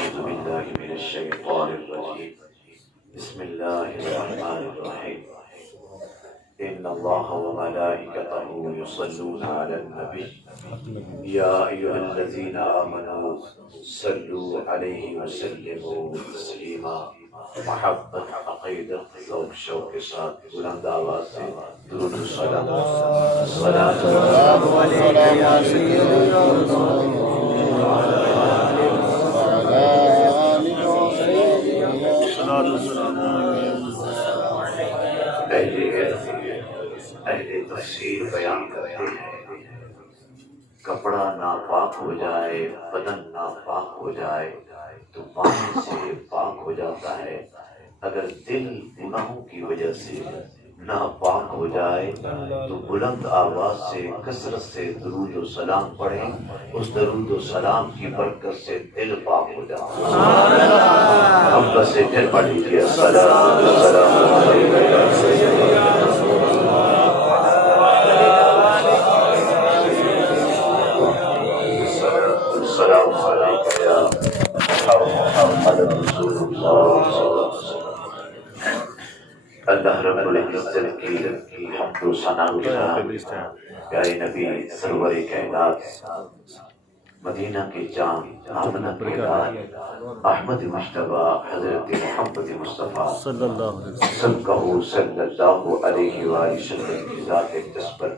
أعوذ بالله من الشيطان الرجيم بسم الله الرحمن الرحيم إن الله وملائكته يصلون على النبي يا أيها الذين آمنوا صلوا عليه وسلموا تسليما محبت عقیدت ذوق شوق کے ساتھ بلند آواز سے درود و سلام صلاۃ علیہ یا سیدنا اہل تفسیر بیان کرتے ہیں کپڑا ناپاک ہو جائے بدن ناپاک ہو جائے تو پانی سے پاک ہو جاتا ہے، اگر دل گناہوں کی وجہ سے ناپاک ہو جائے تو بلند آواز سے کثرت سے درود و سلام پڑھیں، اس درود و سلام کی برکت سے دل پاک ہو جاتا ہے۔ ہم بس دل پڑھ لیجیے السلام اللہ رب العزت کی حمد و ثنا کے ساتھ پیارے نبی سرور کائنات مدینہ کے چاند آمنہ کے لال احمد مجتبی حضرت محمد مصطفیٰ صلی اللہ علیہ وآلہ وسلم کی ذات اقدس پر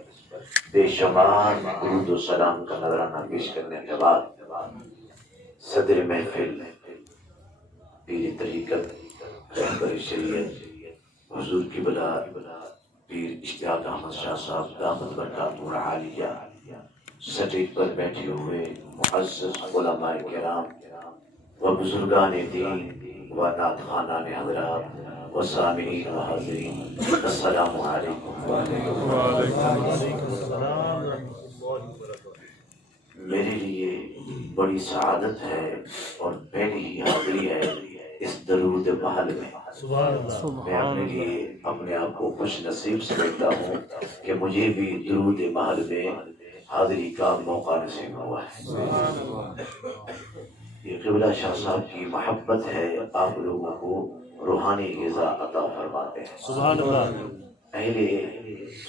بے شمار درود و سلام کا نذرانہ پیش کرنے کے بعد صدر محفل پیر طریقت رہبر شریعت حضور کی بلا پیر اشتیاق احمد شاہ صاحب دامت برکاتہ العالیہ سٹیج پر بیٹھے ہوئے معزز علماء کرام و بزرگان دین و نعت خوانان حضرات و سامعین و حاضرین السلام علیکم میرے لیے بڑی سعادت ہے اور پہلی ہی حاضری ہے اس درود محل میں۔ میں اپنے لیے اپنے آپ کو خوش نصیب سمجھتا ہوں کہ مجھے بھی درود محل میں حاضری کا موقع نصیب ہوا ہے۔ یہ قبلہ شاہ صاحب کی محبت ہے، آپ لوگوں کو روحانی غذا عطا فرماتے ہیں۔ سبحان اللہ۔ اہل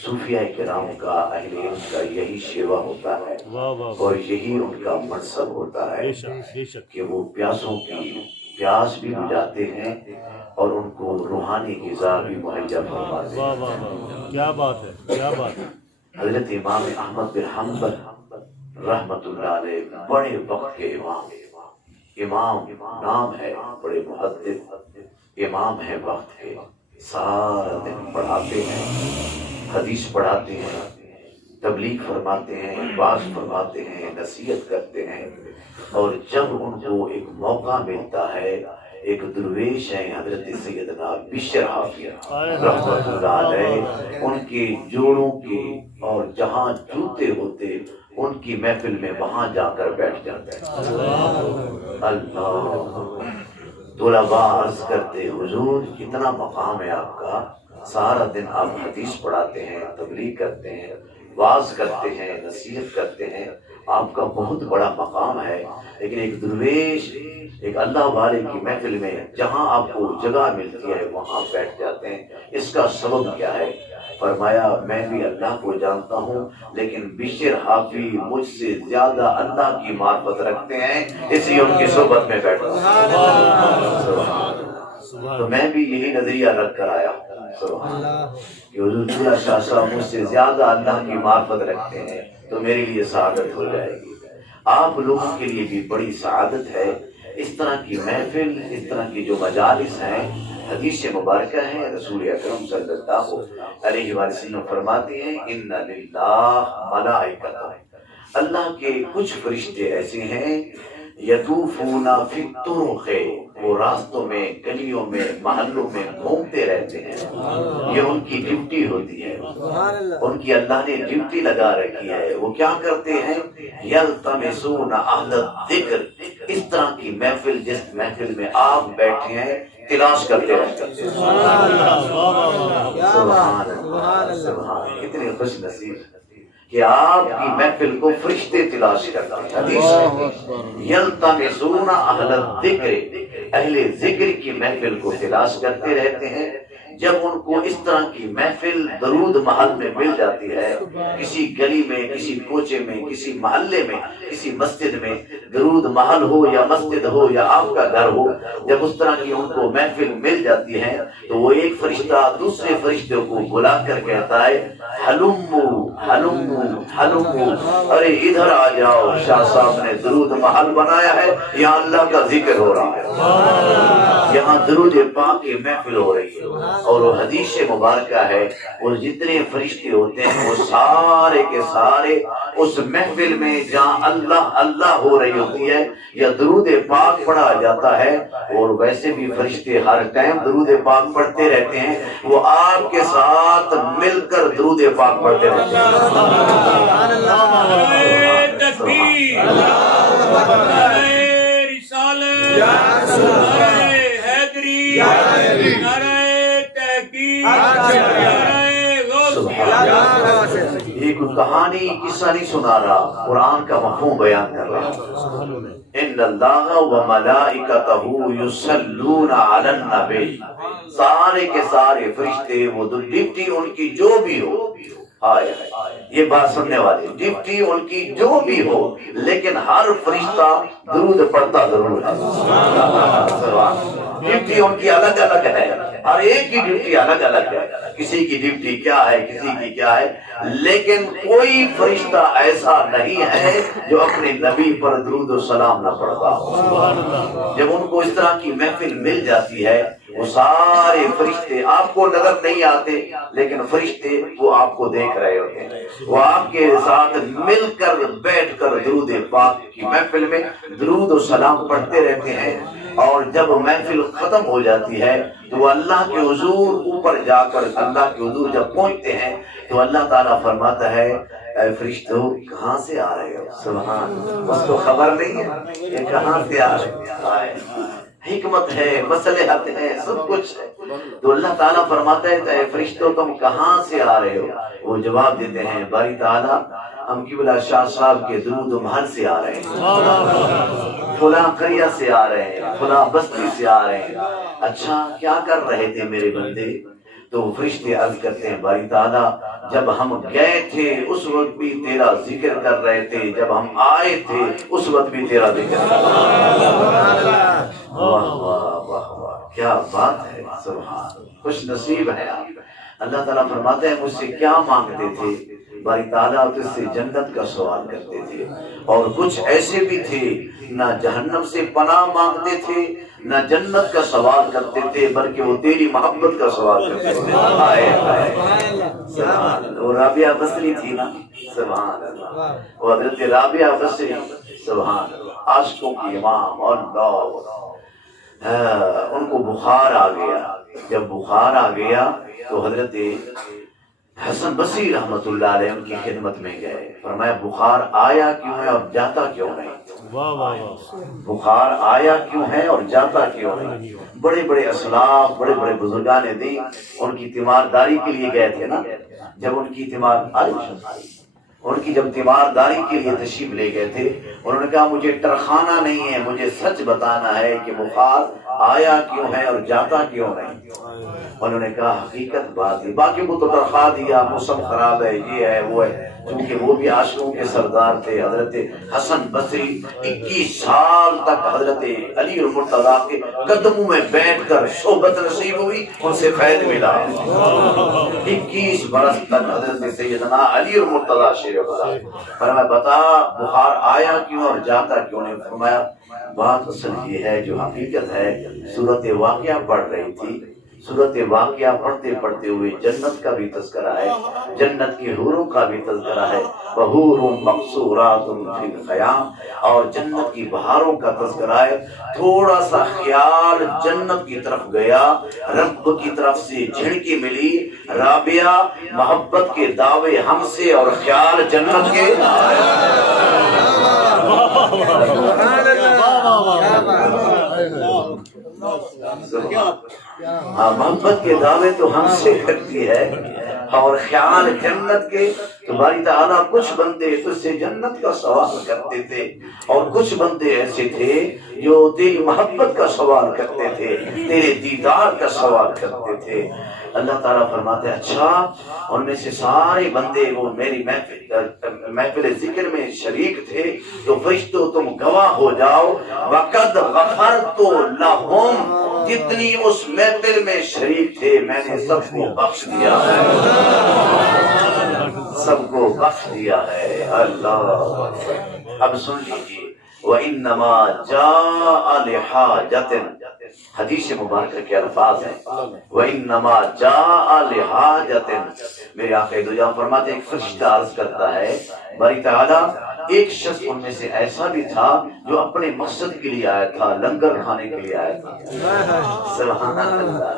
صوفیہ کرام کا اہل علم کا یہی شیوا ہوتا ہے اور یہی ان کا منصب ہوتا ہے کہ وہ پیاسوں کی پیاس بھی بجھاتے ہیں اور ان کو روحانی غذا بھی مہیا فرماتے ہیں۔ کیا بات ہے، کیا بات ہے۔ حضرت امام احمد بن حنبل رحمت اللہ علیہ بڑے وقت کے امام نام ہے، بڑے محدث امام ہے وقت کے، سارا دن پڑھاتے ہیں، حدیث پڑھاتے ہیں، تبلیغ فرماتے ہیں، وعظ فرماتے ہیں، نصیحت کرتے ہیں، اور جب ان کو ایک موقع ملتا ہے ایک درویش ہیں حضرت سیدنا بشر حافظ رحمت اللہ علیہ، ان کے جوڑوں کے اور جہاں جوتے ہوتے ان کی محفل میں وہاں جا کر بیٹھ جاتے ہیں۔ اللہ طلباء عرض کرتے حضور اتنا مقام ہے آپ کا، سارا دن آپ حدیث پڑھاتے ہیں، تبلیغ کرتے ہیں، وعظ کرتے ہیں، نصیحت کرتے ہیں، آپ کا بہت بڑا مقام ہے، لیکن ایک درویش ایک اللہ والے کی محفل میں جہاں آپ کو جگہ ملتی ہے وہاں بیٹھ جاتے ہیں، اس کا سبب کیا ہے؟ فرمایا میں بھی اللہ کو جانتا ہوں لیکن بشر حافظ مجھ سے زیادہ اللہ کی معرفت رکھتے ہیں، اس لیے ان کی صحبت میں بیٹھا ہوں۔ تو میں بھی یہی نظریہ رکھ کر آیا ہوں کہ حضور قبلہ شاہ صاحب مجھ سے زیادہ اللہ کی معرفت رکھتے ہیں تو میرے لیے سعادت ہو جائے گی، آپ لوگوں کے لیے بھی بڑی سعادت ہے۔ اس طرح کی محفل، اس طرح کی جو مجالس ہیں، حدیث مبارکہ ہیں، رسول اکرم صلی اللہ علیہ وسلم فرماتے ہیں ان للہ ملائکۃ، اللہ کے کچھ فرشتے ایسے ہیں یطوفون فی الطرق، وہ راستوں میں، گلیوں میں، محلوں میں گھومتے رہتے ہیں، یہ ان کی ڈیوٹی ہوتی ہے، ان کی اللہ نے ڈیوٹی لگا رکھی ہے۔ وہ کیا کرتے ہیں؟ یلتمسون اہل الذکر، اس طرح کی محفل جس محفل میں آپ بیٹھے ہیں تلاش کرتے رہتے ہیں۔ سبحان اللہ، سبحان اللہ، کتنے خوش نصیب کہ آپ کی محفل کو فرشتے تلاش کرتے ہیں. حدیث ہے یلتمسون اہل الذکر، اہل ذکر کی محفل کو تلاش کرتے رہتے ہیں. جب ان کو اس طرح کی محفل درود محل میں مل جاتی ہے، کسی گلی میں، کسی کوچے میں، کسی محلے میں، کسی مسجد میں درود محل ہو یا مسجد ہو یا آپ کا گھر ہو، جب اس طرح کی ان کو محفل مل جاتی ہے تو وہ ایک فرشتہ دوسرے فرشتے کو بلا کر کہتا ہے ہلمو ہلمو ہلمو، ارے ادھر آ جاؤ، شاہ صاحب نے درود محل بنایا ہے، یہاں اللہ کا ذکر ہو رہا ہے، یہاں درود پاک کی محفل ہو رہی ہے. اور وہ حدیث مبارکہ ہے، اور جتنے فرشتے ہوتے ہیں وہ سارے کے سارے اس محفل میں جہاں اللہ اللہ ہو رہی ہوتی ہے یا درود پاک پڑھا جاتا ہے، اور ویسے بھی فرشتے ہر ٹائم درود پاک پڑھتے رہتے ہیں، وہ آپ کے ساتھ مل کر درود پاک پڑھتے رہتے ہیں. یہ کوئی کہانی قصہ نہیں سنا رہا، قرآن کا مفہوم بیان کر رہا. ان اللہ و ملائکتہ یصلون علی النبی، سارے کے سارے فرشتے، وہ ڈپٹی ان کی جو بھی ہو، یہ بات سننے والے، ڈپٹی ان کی جو بھی ہو، لیکن ہر فرشتہ درود پڑھتا ضرور ہے. ڈپٹی ان کی الگ الگ ہے، ہر ایک کی ڈپٹی الگ الگ ہے، کسی کی ڈپٹی کیا ہے، کسی کی کیا ہے، لیکن کوئی فرشتہ ایسا نہیں ہے جو اپنے نبی پر درود و سلام نہ پڑھتا ہو. جب ان کو اس طرح کی محفل مل جاتی ہے، وہ سارے فرشتے آپ کو نظر نہیں آتے، لیکن فرشتے وہ آپ کو دیکھ رہے ہوتے ہیں، وہ آپ کے ساتھ مل کر بیٹھ کر درود پاک کی محفل میں درود و سلام پڑھتے رہتے ہیں. اور جب محفل ختم ہو جاتی ہے تو وہ اللہ کے حضور اوپر جا کر، اللہ کے حضور جب پہنچتے ہیں تو اللہ تعالیٰ فرماتا ہے اے فرشتوں کہاں سے آ رہے ہو؟ سبحان، اس کو خبر نہیں ہے کہ کہاں سے آ رہے ہیں. حکمت ہے، مصلحت ہے، سب کچھ ہے. تو اللہ تعالیٰ فرماتا ہے اے فرشتوں تم کہاں سے آ رہے ہو؟ وہ جواب دیتے ہیں باری تعالیٰ ہم قبلہ شاہ صاحب کے درود و محل سے آ رہے ہیں، فلاں قریہ سے آ رہے ہیں، فلاں بستی سے آ رہے ہیں. اچھا کیا کر رہے تھے میرے بندے؟ تو فرشتے عرض کرتے ہیں باری تعالیٰ جب ہم گئے تھے اس وقت بھی تیرا ذکر کر رہے تھے، جب ہم آئے تھے اس وقت بھی تیرا ذکر کر رہے تھے. واہ واہ واہ واہ، کیا بات ہے، سبحان، خوش نصیب ہے آپ. اللہ تعالیٰ فرماتے ہیں مجھ سے کیا مانگتے تھے؟ باری تعالیٰ تجھ سے جنت کا سوال کرتے تھے، اور کچھ ایسے بھی تھے نہ جہنم سے پناہ مانگتے تھے نہ جنت کا سوال کرتے تھے، بلکہ وہ تیری محبت کا سوال کرتے تھے. سبحان اللہ. وہ رابعہ بصری تھی نا، سبحان اللہ، وہ حضرت رابعہ بصری، سبحان اللہ، عاشقوں کی امام. اور ان کو بخار آ گیا. جب بخار آ گیا تو حضرت حسن بصری رحمت اللہ علیہ ان کی خدمت میں گئے. فرمایا بخار آیا کیوں ہے اور جاتا کیوں نہیں؟ بخار آیا کیوں ہے اور جاتا کیوں نہیں؟ بڑے بڑے اسلاف، بڑے بڑے بزرگان دین ان کی تیمارداری کے لیے گئے تھے نا. جب ان کی جب تیمارداری کے لیے تشریف لے گئے تھے، انہوں نے کہا مجھے ٹرخانا نہیں ہے، مجھے سچ بتانا ہے کہ بخار آیا کیوں ہے اور جاتا کیوں نہیں. انہوں نے کہا حقیقت بات ہے، باقی کو تو ترخوا دیا، موسم خراب ہے، یہ ہے وہ ہے، کیونکہ وہ بھی عاشقوں کے سردار تھے. حضرت حسن بصری 21 سال تک حضرت علی المرتضیٰ کے قدموں میں بیٹھ کر صحبت نصیب ہوئی، ان سے فیض ملا. 21 برس تک حضرت سیدنا علی المرتضیٰ شیخ فرمایا بتا بخار آیا کیوں اور جاتا کیوں نہیں؟ فرمایا بات اصل یہ ہے جو حقیقت ہے، صورت واقعہ پڑھ رہی تھی، صورت واقعہ پڑھتے پڑھتے ہوئے جنت کا بھی تذکرہ ہے، جنت کی حوروں کا بھی تذکرہ ہے، وحور مقصورات فی الخیام، اور جنت کی بہاروں کا تذکرہ ہے. تھوڑا سا خیال جنت کی طرف گیا، رب کی طرف سے جھڑکی ملی، رابعہ محبت کے دعوے ہم سے اور خیال جنت کے. ہاں محبت کے دعوے تو ہم سے کرتی ہے، اور خیال جنت کے تمہاری تعالیٰ کچھ بندے تجھ سے جنت کا سوال کرتے تھے، اور کچھ بندے ایسے تھے جو تیری محبت کا سوال کرتے تھے، تیرے دیدار کا سوال کرتے تھے۔ اللہ تعالیٰ فرماتے ہیں اچھا ان میں سے سارے بندے وہ میری محفل ذکر میں شریک تھے تو فرشتوں تم گواہ ہو جاؤ، وَقَدْ غَفَرْتُ لَهُمْ، جتنی اس محفل میں شریک تھے میں نے سب کو بخش دیا ہے، سب کو بخش دیا ہے۔ اللہ اب سن لیجیے، وَإِنَّمَا جَاءَ لِحَاجَةٍ، حدیث مبارکہ کے الفاظ ہیں، وَإِنَّمَا جَاءَ لِحَاجَةٍ، میرے آقا دو جہاں فرماتے ہیں ایک فرشتہ عرض کرتا ہے باری تعالیٰ ایک شخص ان میں سے ایسا بھی تھا جو اپنے مقصد کے لیے آیا تھا، لنگر کھانے کے لیے آیا تھا، سبحان اللہ،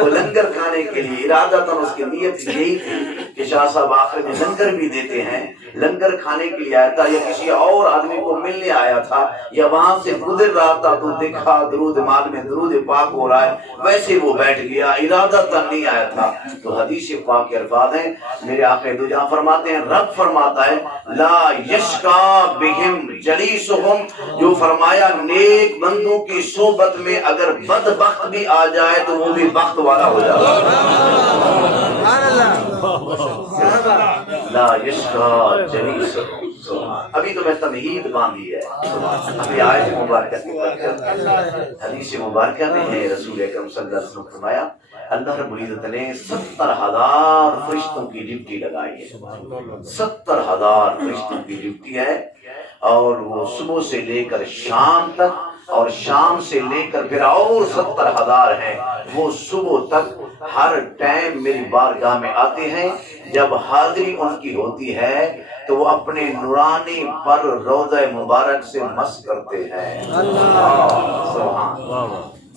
وہ لنگر کھانے کے لیے ارادہ تھا، اس کی نیت یہی تھی کہ شاہ صاحب آخر میں لنگر بھی دیتے ہیں، لنگر کھانے کے لیے آیا تھا، یا کسی اور آدمی کو ملنے آیا تھا، یا وہاں سے گزر رہا تھا تو دیکھا درود مال میں درود پاک ہو رہا ہے، ویسے وہ بیٹھ گیا، ارادہ تک نہیں آیا تھا۔ تو حدیث پاک کے الفاظ ہیں، میرے آقا دو جہاں فرماتے ہیں، رب فرماتا ہے لا یشکا بہم جلیسہم، جو فرمایا نیک بندوں کی صحبت میں اگر بدبخت بھی آ جائے تو وہ بھی بخت والا ہو جائے، لا یشکا جلیسہم۔ ابھی تو میں تمہید باندھی ہے، ابھی آیت مبارکہ کی حدیث مبارکہ میں ہے، رسول اکرم صلی اللہ علیہ وسلم فرمایا اللہ رب العزت نے 70,000 فرشتوں کی ڈیوٹی لگائی ہے، 70,000 فرشتوں کی ڈیوٹی ہے، اور وہ صبح سے لے کر شام تک، اور شام سے لے کر پھر اور 70,000 ہیں، وہ صبح تک ہر ٹائم میری بارگاہ میں آتے ہیں۔ جب حاضری ان کی ہوتی ہے تو وہ اپنے نورانی پر روضہ مبارک سے مس کرتے ہیں، سبحان،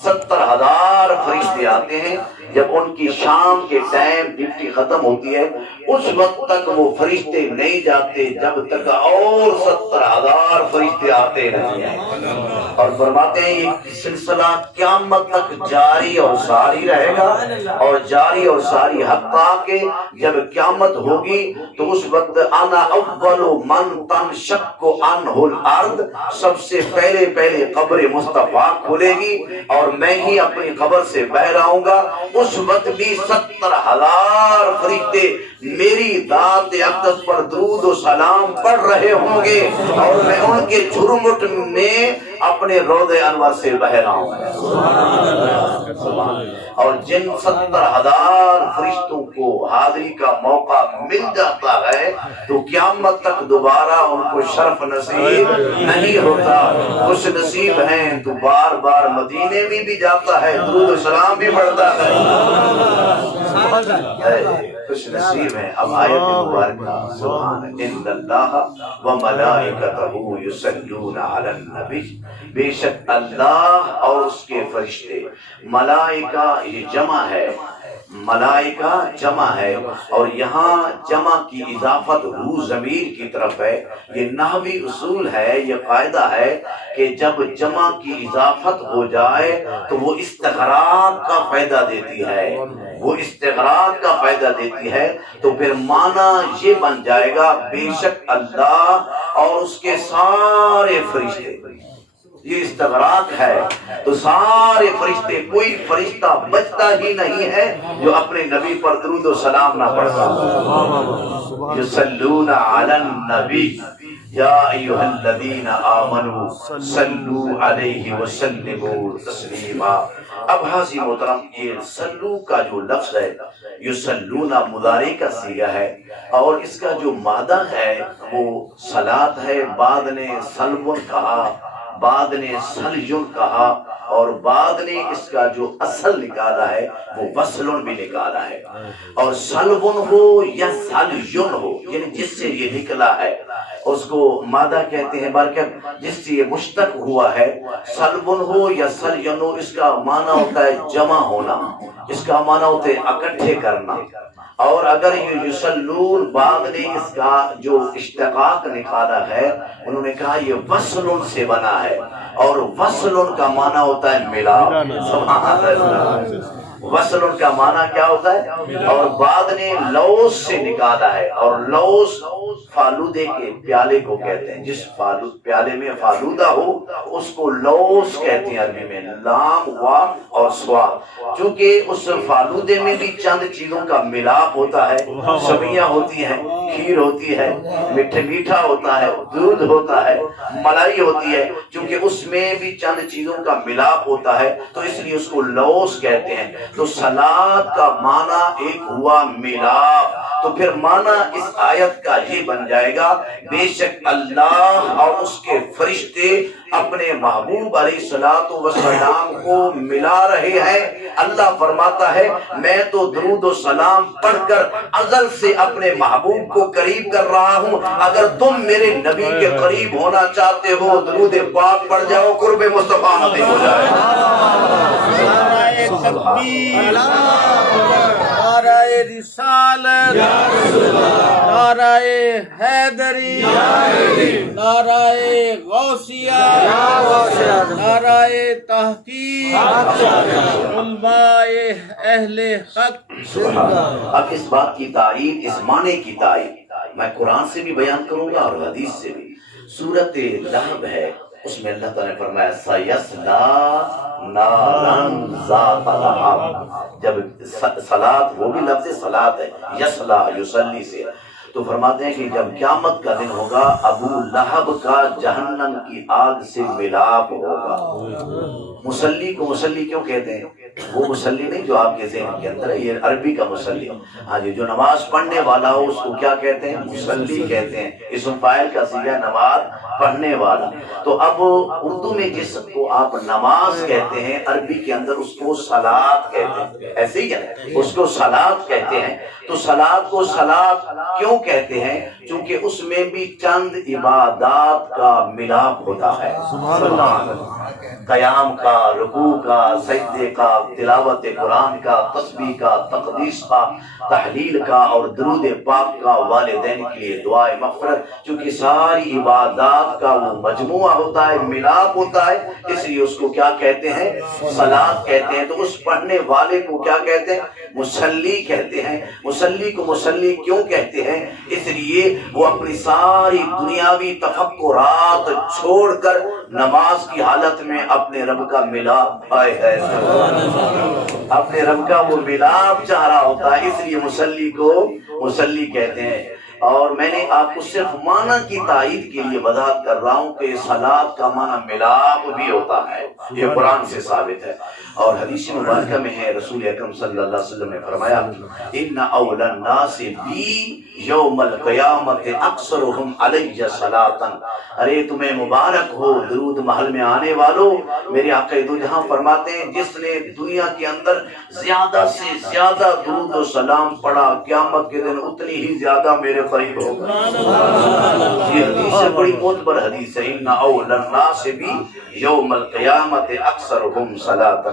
70,000 فرشتے آتے ہیں۔ جب ان کی شام کے ٹائم ڈیوٹی ختم ہوتی ہے اس وقت تک وہ فرشتے نہیں جاتے جب تک اور 70,000 فرشتے آتے نہیں ہیں، اور فرماتے ہیں یہ سلسلہ قیامت تک جاری اور ساری رہے گا، اور جاری اور ساری حتیٰ کہ جب قیامت ہوگی تو اس وقت انا اول من تنشق عنہ الارض، سب سے پہلے قبر مصطفیٰ کھلے گی اور میں ہی اپنی قبر سے باہر آؤں گا۔ اس وقت بھی 70,000 فرشتے میری ذات اقدس پر درود و سلام پڑھ رہے ہوں گے، اور میں ان کے جھرمٹ میں اپنے روضہ انور سے باہر آؤں گا، اور جن 70,000 فرشتوں کو حاضری کا موقع مل جاتا ہے تو قیامت تک دوبارہ ان کو شرف نصیب نہیں ہوتا۔ خوش نصیب ہیں تو بار بار مدینے میں بھی جاتا ہے، درود و سلام بھی پڑھتا ہے، خوش نصیب ہیں۔ اب آیت مبارکہ، سبحان ان اللہ وملائکتہ یصلون علی النبی، بے شک اللہ اور اس کے فرشتے، ملائکہ یہ جمع ہے، ملائکہ جمع ہے، اور یہاں جمع کی اضافت ہو ضمیر کی طرف ہے۔ یہ نحوی اصول ہے، یہ قاعدہ ہے کہ جب جمع کی اضافت ہو جائے تو وہ استغراق کا فائدہ دیتی ہے، وہ استغراق کا فائدہ دیتی ہے، تو پھر معنی یہ بن جائے گا بے شک اللہ اور اس کے سارے فرشتے، یہ استغراق ہے تو سارے فرشتے، کوئی فرشتہ بچتا ہی نہیں ہے جو اپنے نبی پر درود و سلام نہ پڑھتا۔ یصلون علی النبی یا ایھا الذین آمنوا صلوا علیہ وسلموا تسلیما۔ اب حاضر محترم، یہ صلو کا جو لفظ ہے یصلون مضارع کا صیغہ ہے، اور اس کا جو مادہ ہے وہ صلاۃ ہے، بعد نے سلون کہا، بعد نے سلیون کہا، اور بعد نے اس کا جو اصل نکالا ہے وہ وصلن بھی نکالا ہے، اور سلون ہو یا سلیون ہو یعنی جس سے یہ نکلا ہے اس کو مادہ کہتے ہیں، برکت جس سے یہ مشتق ہوا ہے، سلون ہو یا سلیون ہو، اس کا معنی ہوتا ہے جمع ہونا، اس کا معنی ہوتا ہے اکٹھے کرنا، اور اگر یصلون بعد نے اس کا جو اشتقاق نکالا ہے انہوں نے کہا یہ وصل سے بنا ہے، اور وصل کا معنی ہوتا ہے ملاپ۔ سبحان اللہ، وصل کا معنی کیا ہوتا ہے؟ اور بعد نے لوز سے نکالا ہے، اور لوز فالودے کے پیالے کو کہتے ہیں، جس پیالے میں فالودہ ہو اس کو لوز کہتے ہیں عربی میں، لام وا اور سوا۔ چونکہ اس فالودے میں بھی چند چیزوں کا ملاپ ہوتا ہے، سویاں ہوتی ہیں، کھیر ہوتی ہے، میٹھا ہوتا ہے، دودھ ہوتا ہے، ملائی ہوتی ہے، چونکہ اس میں بھی چند چیزوں کا ملاپ ہوتا ہے تو اس لیے اس کو لوز کہتے ہیں۔ تو صلاۃ کا معنی ایک ہوا ملاپ، تو پھر معنی اس آیت کا یہ بن جائے گا بے شک اللہ اور اس کے فرشتے اپنے محبوب علیہ الصلوۃ والسلام کو ملا رہے ہیں۔ اللہ فرماتا ہے میں تو درود و سلام پڑھ کر ازل سے اپنے محبوب کو قریب کر رہا ہوں، اگر تم میرے نبی کے قریب ہونا چاہتے ہو درود پاک پڑھ جاؤ، قرب مصطفیٰ نصیب ہو جائے۔ نعرہ رسالت، نعرہ حیدری، نعرہ غوثیہ، نعرہ تحقیق، علماء اہل حق۔ اب اس بات کی تائید، اس معنی کی تائید میں قرآن سے بھی بیان کروں گا اور حدیث سے بھی۔ سورۃ لہب ہے، اس میں اللہ تعالیٰ نے فرمایا سَيَصْلَىٰ نَارًا ذَاتَ لَهَبٍ۔ جب صلاۃ، وہ بھی لفظ صلاۃ ہے، یصلا یصلی سے، تو فرماتے ہیں کہ جب قیامت کا دن ہوگا ابو لہب کا جہنم کی آگ سے ملاپ ہوگا۔ مسلی کو مسلی کیوں کہتے ہیں؟ وہ مسلی نہیں جو آپ کے ذہن کے اندر ہے، یہ عربی کا مسلی۔ ہاں جی، جو نماز پڑھنے والا ہو اس کو کیا کہتے ہیں؟ مسلی کہتے ہیں، اسم فاعل کا صیغہ نماز پڑھنے والا۔ تو اب اردو میں جس کو آپ نماز کہتے ہیں عربی کے اندر اس کو صلاۃ کہتے ہیں، ایسے ہی ہے، اس کو صلاۃ کہتے ہیں۔ تو صلاۃ کو صلاۃ کیوں کہتے ہیں؟ چونکہ اس میں بھی چند عبادات کا ملاپ ہوتا ہے، سبحان اللہ، قیام کا، رکوع کا، سجدے کا، تلاوت قرآن کا، تسبیح کا، تقدیس کا، تحلیل کا اور درود پاک کا، والدین کے لیے دعائے مغفرت، چونکہ ساری عبادات کا وہ مجموعہ ہوتا ہے، ملاپ ہوتا ہے، اس لیے اس کو کیا کہتے ہیں؟ صلاۃ کہتے ہیں۔ تو اس پڑھنے والے کو کیا کہتے ہیں؟ مسلی کہتے ہیں۔ مسلی کو مسلی کیوں کہتے ہیں؟ اس لیے وہ اپنی ساری دنیاوی تفکرات چھوڑ کر نماز کی حالت میں اپنے رب کا ملاپ پائے ہے، اپنے رب کا وہ ملاپ چاہ رہا ہوتا ہے، اس لیے مسلی کو مسلی کہتے ہیں۔ اور میں نے آپ کو صرف معنی کی تائید کے لیے وضاحت کر رہا ہوں کہ صلاۃ کا معنی ملاپ بھی ہوتا ہے، یہ قرآن سے ثابت ہے۔ اور حدیث مبارکہ میں ہے، رسول اکرم صلی اللہ علیہ وسلم نے فرمایا ان اول الناس بی یوم القیامت اکثرهم علی صلاۃ۔ ارے تمہیں مبارک ہو درود محل میں آنے والوں، میرے آقا دو جہاں فرماتے ہیں جس نے دنیا کے اندر زیادہ سے زیادہ درود و سلام پڑھا قیامت کے دن اتنی ہی زیادہ میرے قریب ہوگا۔ یہ حدیث سے بڑی معتبر حدیث ہے، ان اول الناس بی یوم القیامت اکثرهم صلاۃ۔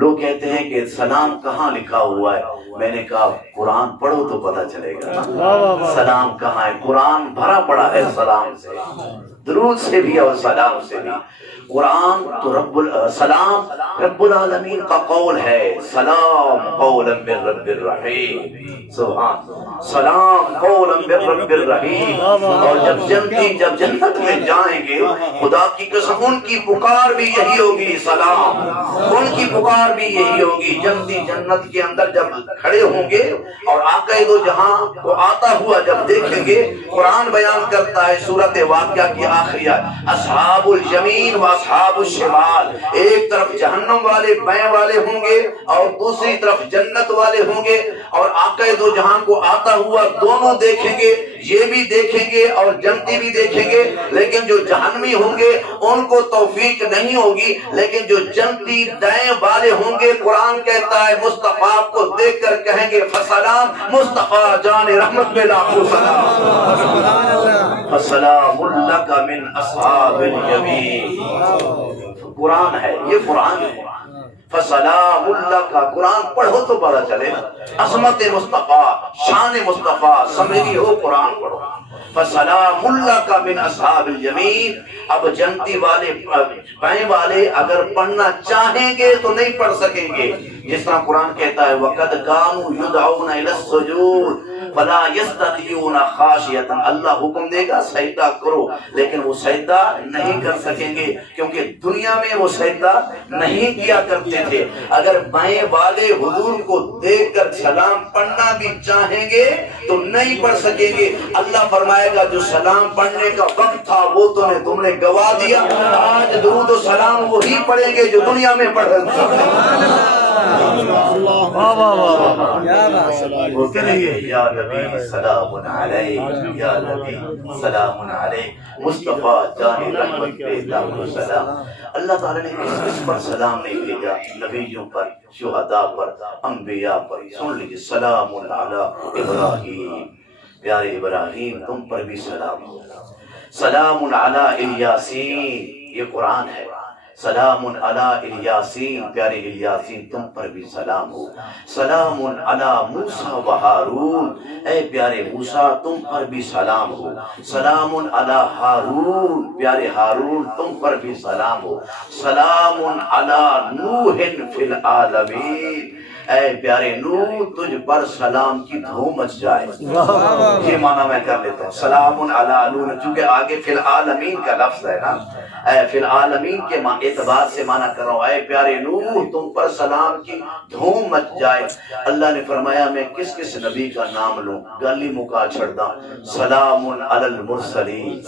لوگ کہتے ہیں کہ سلام کہاں لکھا ہوا ہے؟ میں نے کہا قرآن پڑھو تو پتہ چلے گا سلام کہاں ہے۔ قرآن بھرا پڑا ہے سلام سے، درود سے بھی اور سلام سے بھی۔ قرآن تو سلام رب العالمین کا قول ہے، سلام قولا من رب الرحیم، سبحان، سلام قولا من رب الرحیم۔ اور جب جنت میں جائیں گے خدا کی قسم ان کی پکار بھی یہی ہوگی، سلام، ان کی پکار بھی یہی ہوگی۔ جنتی جنت کے اندر جب کھڑے ہوں گے اور آقا دو جہاں کو آتا ہوا جب دیکھیں گے، قرآن بیان کرتا ہے سورۃ واقعہ کی آخری آیت، اصحاب الیمین و اصحاب الشمال، ایک طرف جہنم والے بائیں والے ہوں گے اور دوسری طرف جنت والے ہوں گے، اور آقا دو جہاں کو آتا ہوا دونوں دیکھیں گے، یہ بھی دیکھیں گے اور جنتی بھی دیکھیں گے، لیکن جو جہنمی ہوں گے ان کو توفیق نہیں ہوگی، لیکن جو جنتی دائیں والے ہوں گے قرآن کہتا ہے مصطفیٰ کو دیکھ کر کہیں گے فسلام، مصطفیٰ جان رحمت میں لاکھوں سلام، فسلام لک من اصحاب الیمین۔ قرآن ہے، یہ قرآن ہے۔ فسلام اللہ کا قرآن پڑھو تو پتا چلے نا، عظمت مصطفیٰ، شان مصطفیٰ سمجھی ہو قرآن پڑھو۔ فسلام اللہ کا من اصحاب الیمین، اب جنتی والے بائیں والے اگر پڑھنا چاہیں گے تو نہیں پڑھ سکیں گے، جس طرح قرآن کہتا ہے وَقَدْ كَانُوا يُدْعَوْنَ إِلَى السُّجُودِ فَلَا يَسْتَطِيعُونَ خَاشِعَةً، اللہ حکم دے گا سجدہ کرو، لیکن وہ سجدہ نہیں کر سکیں گے کیونکہ دنیا میں وہ سجدہ نہیں کیا کرتے تھے۔ اگر بائیں والے حضور کو دیکھ کر سلام پڑھنا بھی چاہیں گے تو نہیں پڑھ سکیں گے۔ اللہ فرمائے گا جو سلام پڑھنے کا وقت تھا وہ تم نے گوا دیا، آج درود و سلام وہی پڑھیں گے جو دنیا میں پڑھ رہے تھے۔ بولتے رہیے یا نبی سلام علیک، یا نبی سلام علیک، مصطفیٰ جان رحمت پہ لاکھ سلام۔ اللہ تعالیٰ نے کس پر سلام نہیں بھیجا؟ نبیوں پر، شہداء پر، انبیاء پر۔ سن لیجیے سلام علی ابراہیم، پیارے ابراہیم تم پر بھی سلام ہو۔ سلام علی الیاسین، یہ قرآن ہے۔ سلام علی الیاسین، پیارے الیاسین تم پر بھی سلام ہو۔ سلام علی موسیٰ و ہارون، اے پیارے موسیٰ تم پر بھی سلام ہو۔ سلام علی ہارون، پیارے ہارون تم پر بھی سلام ہو۔ سلام علی نوح فی العالمین، اے پیارے نوح تجھ پر سلام کی دھوم مچ جائے۔ یہ معنی میں کر لیتا ہوں، سلام علی نوح، چونکہ آگے فی العالمین کا لفظ ہے نا، اے فی العالمین کے اعتبار سے معنی کر رہا ہوں، اے پیارے نوح تم پر سلام کی دھوم مچ جائے۔ اللہ نے فرمایا میں کس کس نبی کا نام لوں؟ گلی مکا چھڑتا، سلام علی المرسلین۔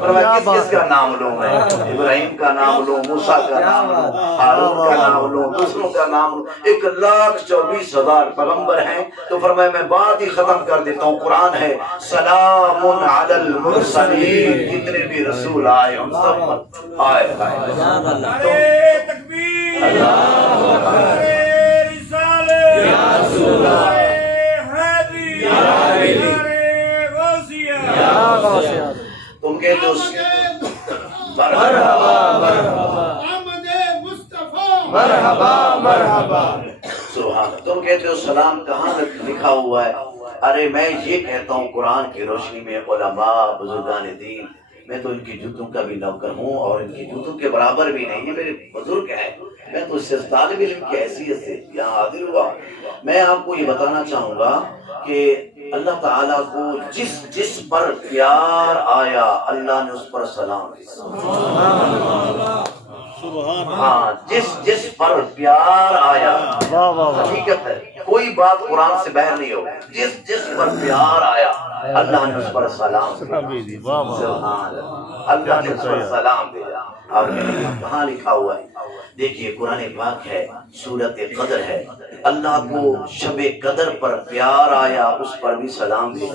فرمایا کس کس کا نام لوں میں؟ ابراہیم کا نام لوں، موسیٰ کا نام لوں، ہارون کا نام لوں، دوسروں کا نام لوں؟ 1,24,000 پیغمبر ہیں، تو فرمایا میں بات ہی ختم کر دیتا ہوں، قرآن ہے سلام علی المرسلین، جتنے بھی رسول آئے ہم سب پر آئے۔ نعرے تکبیر، نعرے رسالت، نعرے حیدری، نعرے غوثیہ۔ تم کہتے ہو مرحبا مرحبا، آمد مصطفیٰ، مرحبا مرحبا۔ سبحان، تم کہتے ہو سلام کہاں لکھا ہوا ہے؟ ارے میں یہ کہتا ہوں قرآن کی روشنی میں علماء بزرگان دین، میں تو ان کی جوتوں کا بھی نوکر ہوں اور ان کی جوتوں کے برابر بھی نہیں، یہ میرے بزرگ ہیں، میں تو اس سے طالب علم کی حیثیت سے یہاں حاضر ہوا۔ میں آپ کو یہ بتانا چاہوں گا کہ اللہ تعالیٰ کو جس پر پیار آیا اللہ نے اس پر سلام دیا۔ ہاں، جس پر پیار آیا، حقیقت ہے، کوئی بات قرآن سے باہر نہیں ہو، جس پر پیار آیا اللہ نے اس پر سلام دیا۔ اللہ نے اس پر سلام دیا۔ اور کہاں لکھا ہوا ہے؟ دیکھیے قرآن پاک ہے، سورۃ قدر ہے، اللہ کو شب قدر پر پیار آیا اس پر بھی سلام دیا۔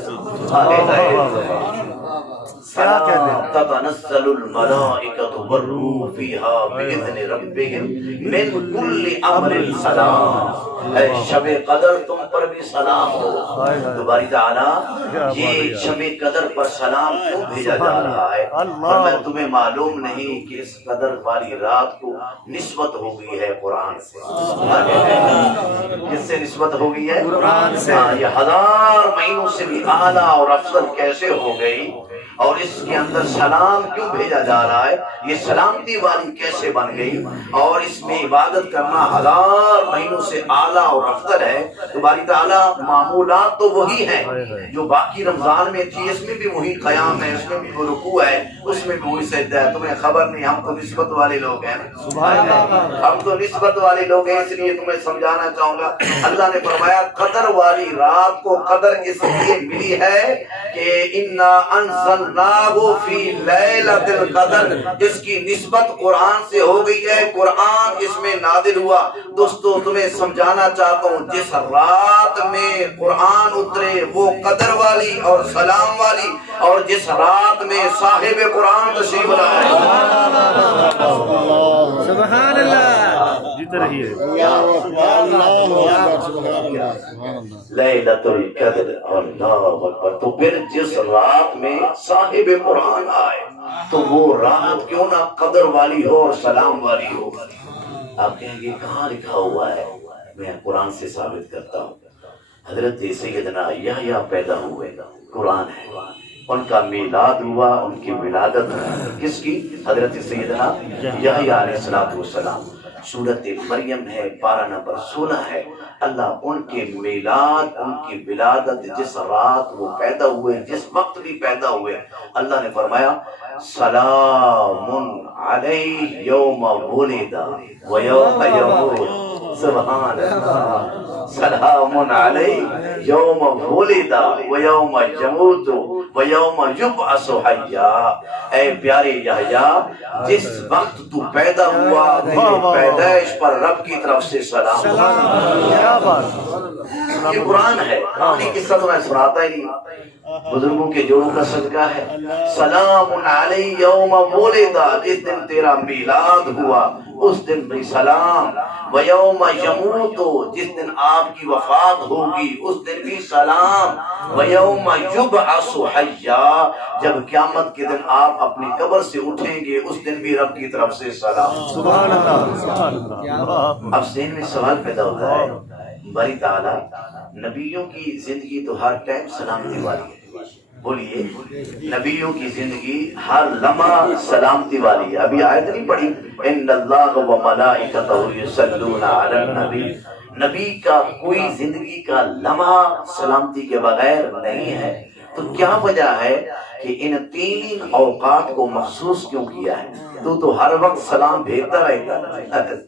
تتنزل الملائکۃ والروح فیہا بإذن ربہم من کل امر سلام، اے شب قدر تم پر بھی سلام ہو۔ تو باری تعالیٰ یہ شب قدر پر سلام کیوں بھیجا جا رہا ہے؟ اور میں تمہیں معلوم نہیں کہ اس قدر والی رات کو نسبت ہو گئی ہے قرآن سے۔ کس سے نسبت ہو گئی ہے؟ قرآن سے۔ یہ 1000 مہینوں سے بھی اعلیٰ اور افضل کیسے ہو گئی؟ اور اس کے اندر سلام کیوں بھیجا جا رہا ہے؟ یہ سلامتی والی کیسے بن گئی؟ اور اس میں عبادت کرنا 1000 مہینوں سے اعلیٰ اور افضل ہے۔ تو باری تعالیٰ معمولات تو وہی ہیں جو باقی رمضان میں تھی، اس میں بھی وہی قیام ہے، اس میں بھی وہ رکوع ہے، اس میں بھی وہی سجدہ ہے۔ تمہیں خبر نہیں، ہم تو نسبت والے لوگ ہیں، ہم تو نسبت والے لوگ ہیں، اس لیے تمہیں سمجھانا چاہوں گا۔ اللہ نے فرمایا قدر والی رات کو قدر اس لیے ملی ہے کہ انا انزلناہ فی لیلۃ القدر، اس کی نسبت قرآن سے ہو گئی ہے، قرآن اس میں نازل ہوا۔ دوستو تمہیں سمجھانا چاہتا ہوں، جس رات میں قرآن اترے وہ قدر والی اور سلام والی، اور جس رات میں صاحب قرآن تشریف لائے۔ سبحان اللہ، جیتے رہیے۔ لیلۃ القدر، اللہ اکبر۔ تو پھر جس رات میں صاحب قرآن آئے تو وہ رات کیوں نہ قدر والی ہو اور سلام والی ہو؟ آپ کہیں گے کہاں لکھا ہوا ہے؟ میں قرآن سے ثابت کرتا ہوں۔ حضرت سیدنا یحییٰ پیدا ہوئے، قرآن ہے، ان کا میلاد ہوا، ان کی ولادت کس کی؟ حضرت سیدنا یحییٰ علیہ السلام۔ سورت مریم ہے، پارہ نمبر 16 ہے۔ اللہ ان کے میلاد، ان کی ولادت، جس رات وہ پیدا ہوئے، جس وقت بھی پیدا ہوئے، اللہ نے فرمایا سلام علیہ یوم ولد و یوم یموت۔ سبحان اللہ، سلام علیہ یوم ولد و یوم یموت و یوم یبعث حیا۔ اے پیارے یحییٰ، جس وقت تو پیدا ہوا، تیری پیدائش پر رب کی طرف سے سلام۔ کیا بات، یہ قرآن ہے، کہانی قصہ تو میں سناتا ہی نہیں، بزرگوں کے جوڑوں کا صدقہ ہے۔ سلام علیہ یوم ولد، جس دن تیرا میلاد ہوا اس دن بھی سلام، ویوم یموت، جس دن آپ کی وفات ہوگی اس دن بھی سلام، ویوم یبعث حیا، جب قیامت کے دن آپ اپنی قبر سے اٹھیں گے اس دن بھی رب کی طرف سے سلام۔ سبحان اللہ، سبحان اللہ۔ اب ذہن میں سوال پیدا ہوتا ہے، باری تعالیٰ نبیوں کی زندگی تو ہر ٹائم سلامتی والی ہے، بولیے نبیوں کی زندگی ہر لمحہ سلامتی والی ہے۔ ابھی آیت نہیں پڑھی، ان اللہ و ملائکتہ یصلون علی النبی، نبی کا کوئی زندگی کا لمحہ سلامتی کے بغیر نہیں ہے۔ تو کیا وجہ ہے کہ ان 3 اوقات کو مخصوص کیوں کیا ہے؟ تو ہر وقت سلام بھیجتا رہتا ہے،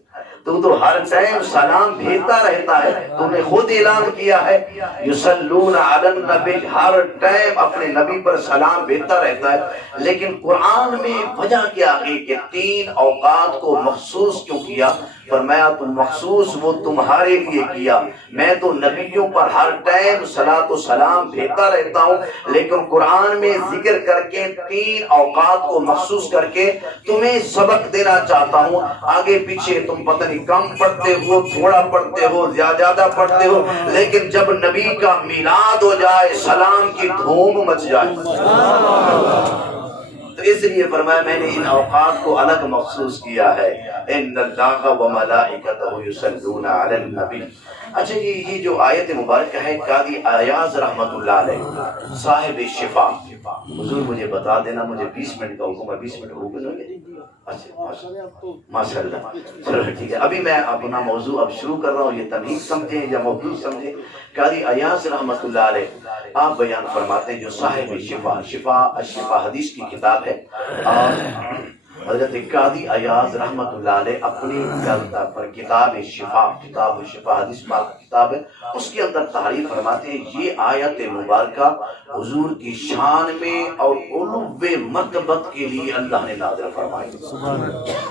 تو ہر ٹائم سلام بھیجتا رہتا ہے، تو نے خود اعلان کیا ہے یصلون علی النبی، ہر ٹائم اپنے نبی پر سلام بھیجتا رہتا ہے۔ لیکن قرآن میں وجہ کیا ہے کہ 3 اوقات کو مخصوص کیوں کیا؟ فرمایا تو مخصوص وہ تمہارے لیے کیا، میں تو نبیوں پر ہر ٹائم صلاۃ و سلام بھیجتا رہتا ہوں، لیکن قرآن میں ذکر کر کے 3 اوقات کو مخصوص کر کے تمہیں سبق دینا چاہتا ہوں۔ آگے پیچھے تم پتہ نہیں کم پڑھتے ہو، تھوڑا پڑھتے ہو، زیادہ پڑھتے ہو، لیکن جب نبی کا میلاد ہو جائے سلام کی دھوم مچ جائے۔ تو اس لیے فرمایا میں نے ان اوقات کو الگ مخصوص کیا ہے، ان اللہ و ملائکتہ یصلون علی النبی۔ اچھا یہ جو آیت مبارکہ ہے، قاضی ایاز رحمت اللہ علیہ صاحب شفا، حضور مجھے بتا دینا، مجھے 20 منٹ کا حکم ہے، 20 منٹ ہو گئے؟ اچھا ماشاء اللہ، چلو ٹھیک ہے۔ ابھی میں اپنا موضوع اب شروع کر رہا ہوں، یہ تمہید سمجھیں یا موضوع سمجھیں۔ قاضی ایاز رحمت اللہ علیہ آپ بیان فرماتے ہیں، جو صاحب شفا حدیث کی کتاب ہے، اور حضرت قاضی ایاز رحمت اللہ علیہ اپنی کتاب شفا حدیث پاک کتاب ہے، اس کے اندر تحریر فرماتے ہیں یہ آیت مبارکہ حضور کی شان میں اور علو مرتبت کے لیے اللہ نے نازل فرمائی،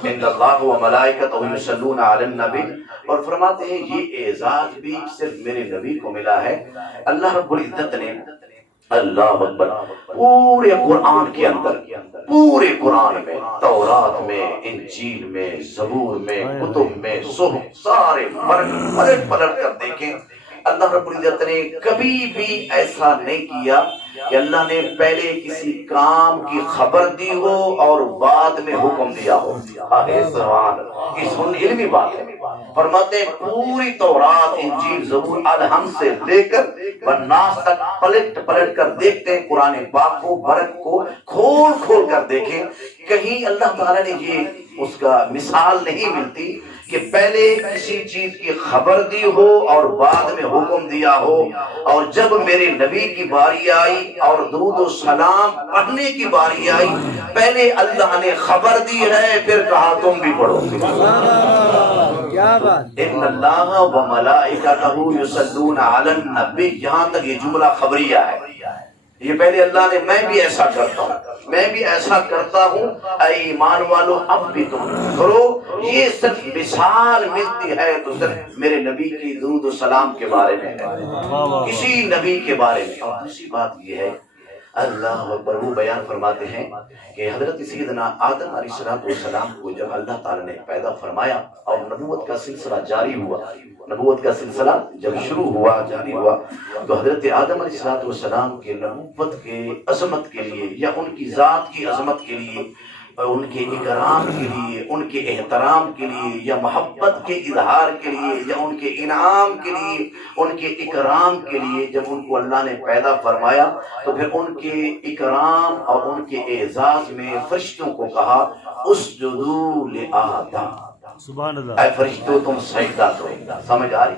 ان اللہ و ملائکتہ یصلون علی النبی، اور فرماتے ہیں یہ اعزاز بھی صرف میرے نبی کو ملا ہے۔ اللہ رب العزت نے اللہ اکبر پورے قرآن کے اندر، پورے قرآن میں، تورات میں، انجیل میں، زبور میں، کتب میں، صحف، سارے پلٹ کر دیکھیں، اللہ رب العزت نے کبھی بھی ایسا نہیں کیا کہ اللہ نے پہلے کسی کام کی خبر دی ہو اور بعد میں حکم دیا ہو۔ یہ علمی بات ہے۔ فرماتے ہیں پوری تورات، انجیل، زبور، الحمد سے لے کر والناس تک پلٹ کر دیکھتے ہیں قرآن پاک کو، برق کو کھول کر دیکھیں، کہیں اللہ تعالیٰ نے یہ اس کا مثال نہیں ملتی کہ پہلے کسی چیز کی خبر دی ہو اور بعد میں حکم دیا ہو، اور جب میرے نبی کی باری آئی اور درود و سلام پڑھنے کی باری آئی، پہلے اللہ نے خبر دی ہے، پھر کہا تم بھی پڑھو۔ ان اللہ و ملائکتہ یصلون علی النبی، یہاں تک یہ جملہ خبریہ ہے، یہ پہلے اللہ نے میں بھی ایسا کرتا ہوں، میں بھی ایسا کرتا ہوں، اے ایمان والو اب بھی تم کرو۔ یہ صرف مثال ملتی ہے تو صرف میرے نبی کی درود و سلام کے بارے میں ہے، کسی نبی کے بارے میں۔ اور دوسری بات یہ ہے، اللہ اکبر، وہ بیان فرماتے ہیں کہ حضرت سیدنا آدم علیہ السلام کو جب اللہ تعالیٰ نے پیدا فرمایا اور نبوت کا سلسلہ جاری ہوا، نبوت کا سلسلہ جب شروع ہوا، جاری ہوا، تو حضرت آدم علیہ السلام کے نبوت کے عظمت کے لیے یا ان کی ذات کی عظمت کے لیے ان کے اکرام کے لیے، ان کے احترام کے لیے، یا محبت کے اظہار کے لیے، یا ان کے انعام کے لیے، ان کے اکرام کے لیے جب ان کو اللہ نے پیدا فرمایا تو پھر ان کے اکرام اور ان کے اعزاز میں فرشتوں کو کہا اسجدوا لآدم، سبحان اللہ، اے فرشتوں تم سجدہ کرو۔ سمجھ آ رہی؟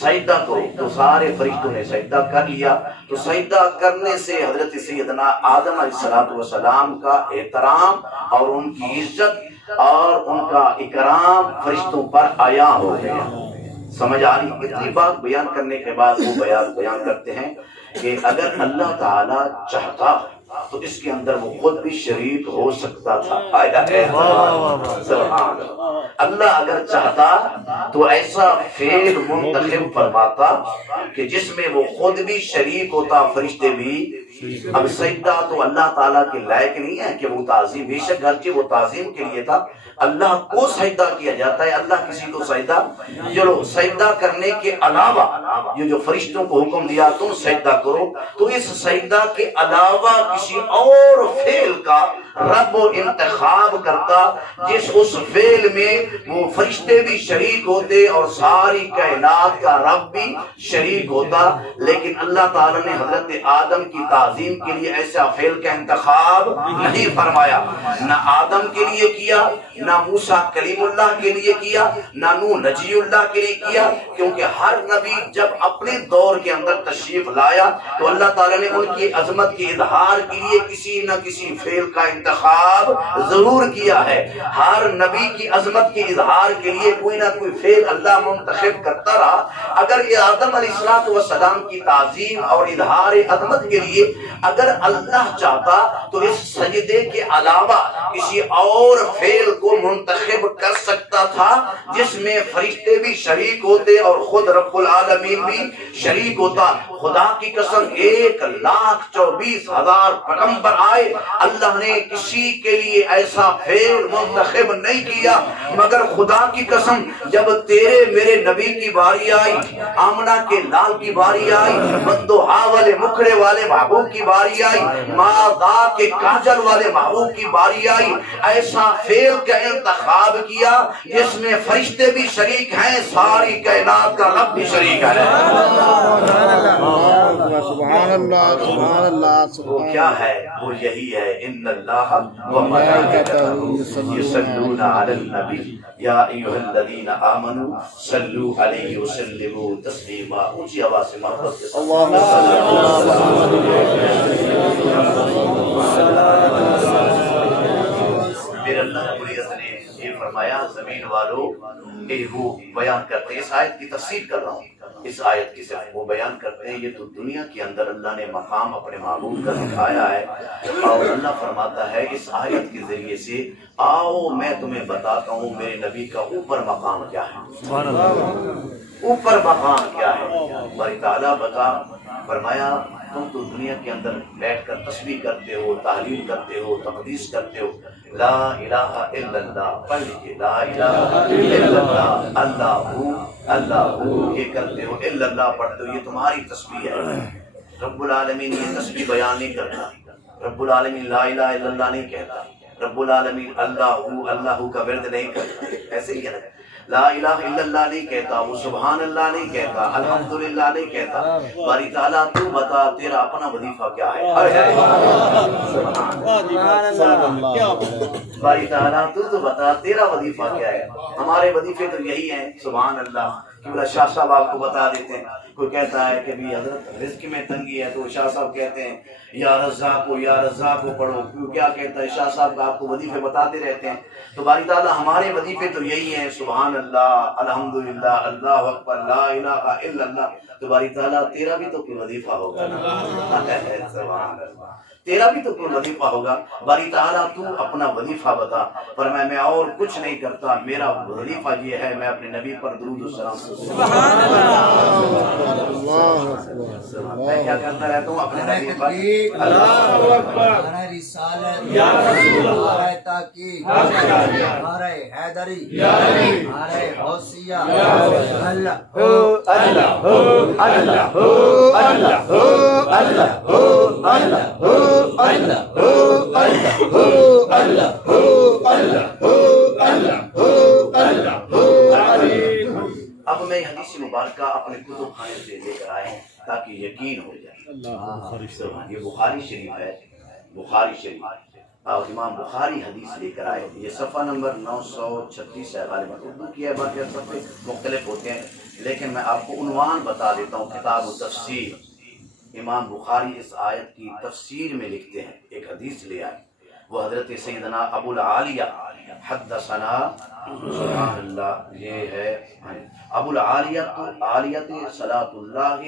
سجدہ کرو۔ تو سارے فرشتوں نے سجدہ کر لیا۔ تو سجدہ کرنے سے حضرت سیدنا آدم علیہ السلام کا احترام اور ان کی عزت اور ان کا اکرام فرشتوں پر عیا ہو گیا۔ سمجھ آ رہی؟ اتنی بات بیان کرنے کے بعد وہ بیان کرتے ہیں کہ اگر اللہ تعالی چاہتا تو اس کے اندر وہ خود بھی شریک ہو سکتا تھا۔ سبحان اللہ۔ اللہ اگر چاہتا تو ایسا فعل منتخب فرماتا کہ جس میں وہ خود بھی شریک ہوتا، فرشتے بھی۔ اب سجدہ تو اللہ تعالیٰ کے لائق نہیں ہے کہ وہ تعظیم، بے شک ہر چیز وہ تعظیم کے لیے تھا، اللہ کو سجدہ کیا جاتا ہے، اللہ کسی کو سجدہ۔ چلو سجدہ کرنے کے علاوہ یہ جو فرشتوں کو حکم دیا تم سجدہ کرو، تو اس سجدہ کے علاوہ کسی اور فعل کا رب انتخاب کرتا جس اس فعل میں وہ فرشتے بھی شریک ہوتے اور ساری کائنات کا رب بھی شریک ہوتا، لیکن اللہ تعالیٰ نے حضرت آدم کی تعظیم کے لیے ایسا فعل کا انتخاب نہیں فرمایا، نہ آدم کے لیے کیا، نہ موسیٰ کلیم اللہ کے لیے کیا، نہ نوح نجی اللہ کے لیے کیا، کیونکہ ہر نبی جب اپنے دور کے اندر تشریف لایا تو اللہ تعالیٰ نے ان کی عظمت کے اظہار کے لیے کسی نہ کسی فعل کا انتخاب ضرور کیا ہے۔ ہر نبی کی عظمت کے اظہار کے لیے کوئی نہ کوئی فعل اللہ منتخب کرتا رہا۔ اگر یہ آدم علیہ السلام کی تعظیم اور اظہار عظمت کے لیے اگر اللہ چاہتا تو اس سجدے کے علاوہ کسی اور فعل کو منتخب کر سکتا تھا جس میں فرشتے بھی شریک ہوتے اور خود رب العالمین بھی شریک ہوتا۔ خدا کی قسم 1,24,000 پیغمبر آئے، اللہ نے کسی کے لیے ایسا فعل منتخب نہیں کیا، مگر خدا کی قسم جب تیرے میرے نبی کی باری آئی، آمنہ کے لال کی باری آئی، بدوہا والے مکھڑے والے محبوب کی باری آئی، مادا کے کاجل والے محبوب کی باری آئی، ایسا فعل کا انتخاب کیا جس میں فرشتے بھی شریک ہیں، ساری کائنات کا رب بھی شریک ہے۔ سبحان اللہ، سبحان اللہ۔ وہ کیا ہے؟ وہ یہی ہے، ان اللہ و ملائکتہ یصلون علی النبی یا ایھا الذین آمنوا صلوا علیہ وسلموا تسلیما۔ اونچی آواز سے محبت کے ساتھ پھر اللہ رب العزت نے یہ فرمایا زمین والوں، وہ بیان کرتے ہیں، اس آیت کی تفسیر کر رہا ہوں، اس آیت کی صرف وہ بیان کرتے ہیں یہ تو دنیا کے اندر اللہ نے مقام اپنے معبود کا دکھایا ہے، اور اللہ فرماتا ہے اس آیت کے ذریعے سے آؤ میں تمہیں بتاتا ہوں میرے نبی کا اوپر مقام کیا ہے، اوپر مقام کیا ہے۔ باری تعالیٰ بتا فرمایا تم تو دنیا کے اندر بیٹھ کر تسبیح کرتے ہو، تحلیل کرتے ہو، تقدیس کرتے ہو، لا الہ الا اللہ پڑھ لیجیے، لا الہ الا اللہ، اللہ یہ کرتے ہو، الا اللہ پڑھتے ہو، یہ تمہاری تسبیح ہے۔ رب العالمین یہ تسبیح بیان نہیں کرتا، رب العالمین لا الہ الا اللہ نہیں کہتا، رب العالمین اللہ کا ورد نہیں کرتا، ایسے ہی ہے، لا الہ الا اللہ نہیں کہتا، وہ سبحان اللہ نہیں کہتا، الحمدللہ نہیں کہتا۔ باری تعالیٰ تو بتا تیرا اپنا وظیفہ کیا ہے، باری تعالیٰ تو بتا تیرا وظیفہ کیا ہے۔ ہمارے وظیفے تو یہی ہیں، سبحان اللہ۔ شاہ صاحب آپ کو بتا دیتے ہیں، کوئی کہتا ہے کہ بھی حضرت رزق میں تنگی ہے تو شاہ صاحب کہتے ہیں یا رزاق کو پڑھو، کیوں کیا کہتا ہے شاہ صاحب کا آپ کو وظیفے بتاتے رہتے ہیں۔ تو باری تعالیٰ ہمارے وظیفے تو یہی ہیں، سبحان اللہ، الحمدللہ، اللہ اکبر، لا الہ الا اللہ۔ تو باری تعالیٰ تیرا بھی تو کوئی وظیفہ ہوگا نا، سبحان اللہ، تیرا بھی تو کوئی وظیفہ ہوگا۔ باری تعالیٰ تو اپنا وظیفہ بتا، پر میں اور کچھ نہیں کرتا، میرا وظیفہ یہ ہے میں اپنے نبی پر درود و سلام سبحان اللہ، میں کیا کرتا رہتا ہوں اپنے نبی پر اللہ اکبر، رسالت یا رسول اللہ، نعرہ تحقیق، نعرہ حیدری، نعرہ غوثیہ، اللہ اللہ اللہ اللہ اللہ اللہ اب میں حدیث مبارکہ اپنے کتب خانے سے لے کر آیا ہوں تاکہ یقین ہو جائے. یہ بخاری شریف ہے، بخاری شریف اور امام بخاری حدیث لے کر آئے. یہ صفحہ نمبر 936 ہے، غالباً اردو کی ہے، باقی صفحے مختلف ہوتے ہیں، لیکن میں آپ کو عنوان بتا دیتا ہوں. کتاب التفسیر. امام بخاری اس آیت کی تفسیر میں لکھتے ہیں، ایک حدیث لے آئے. وہ حضرت سیدنا ابو العالیہ حدثنا، سبحان اللہ، یہ ہے ابو العالیہ عالیت صلاۃ اللہ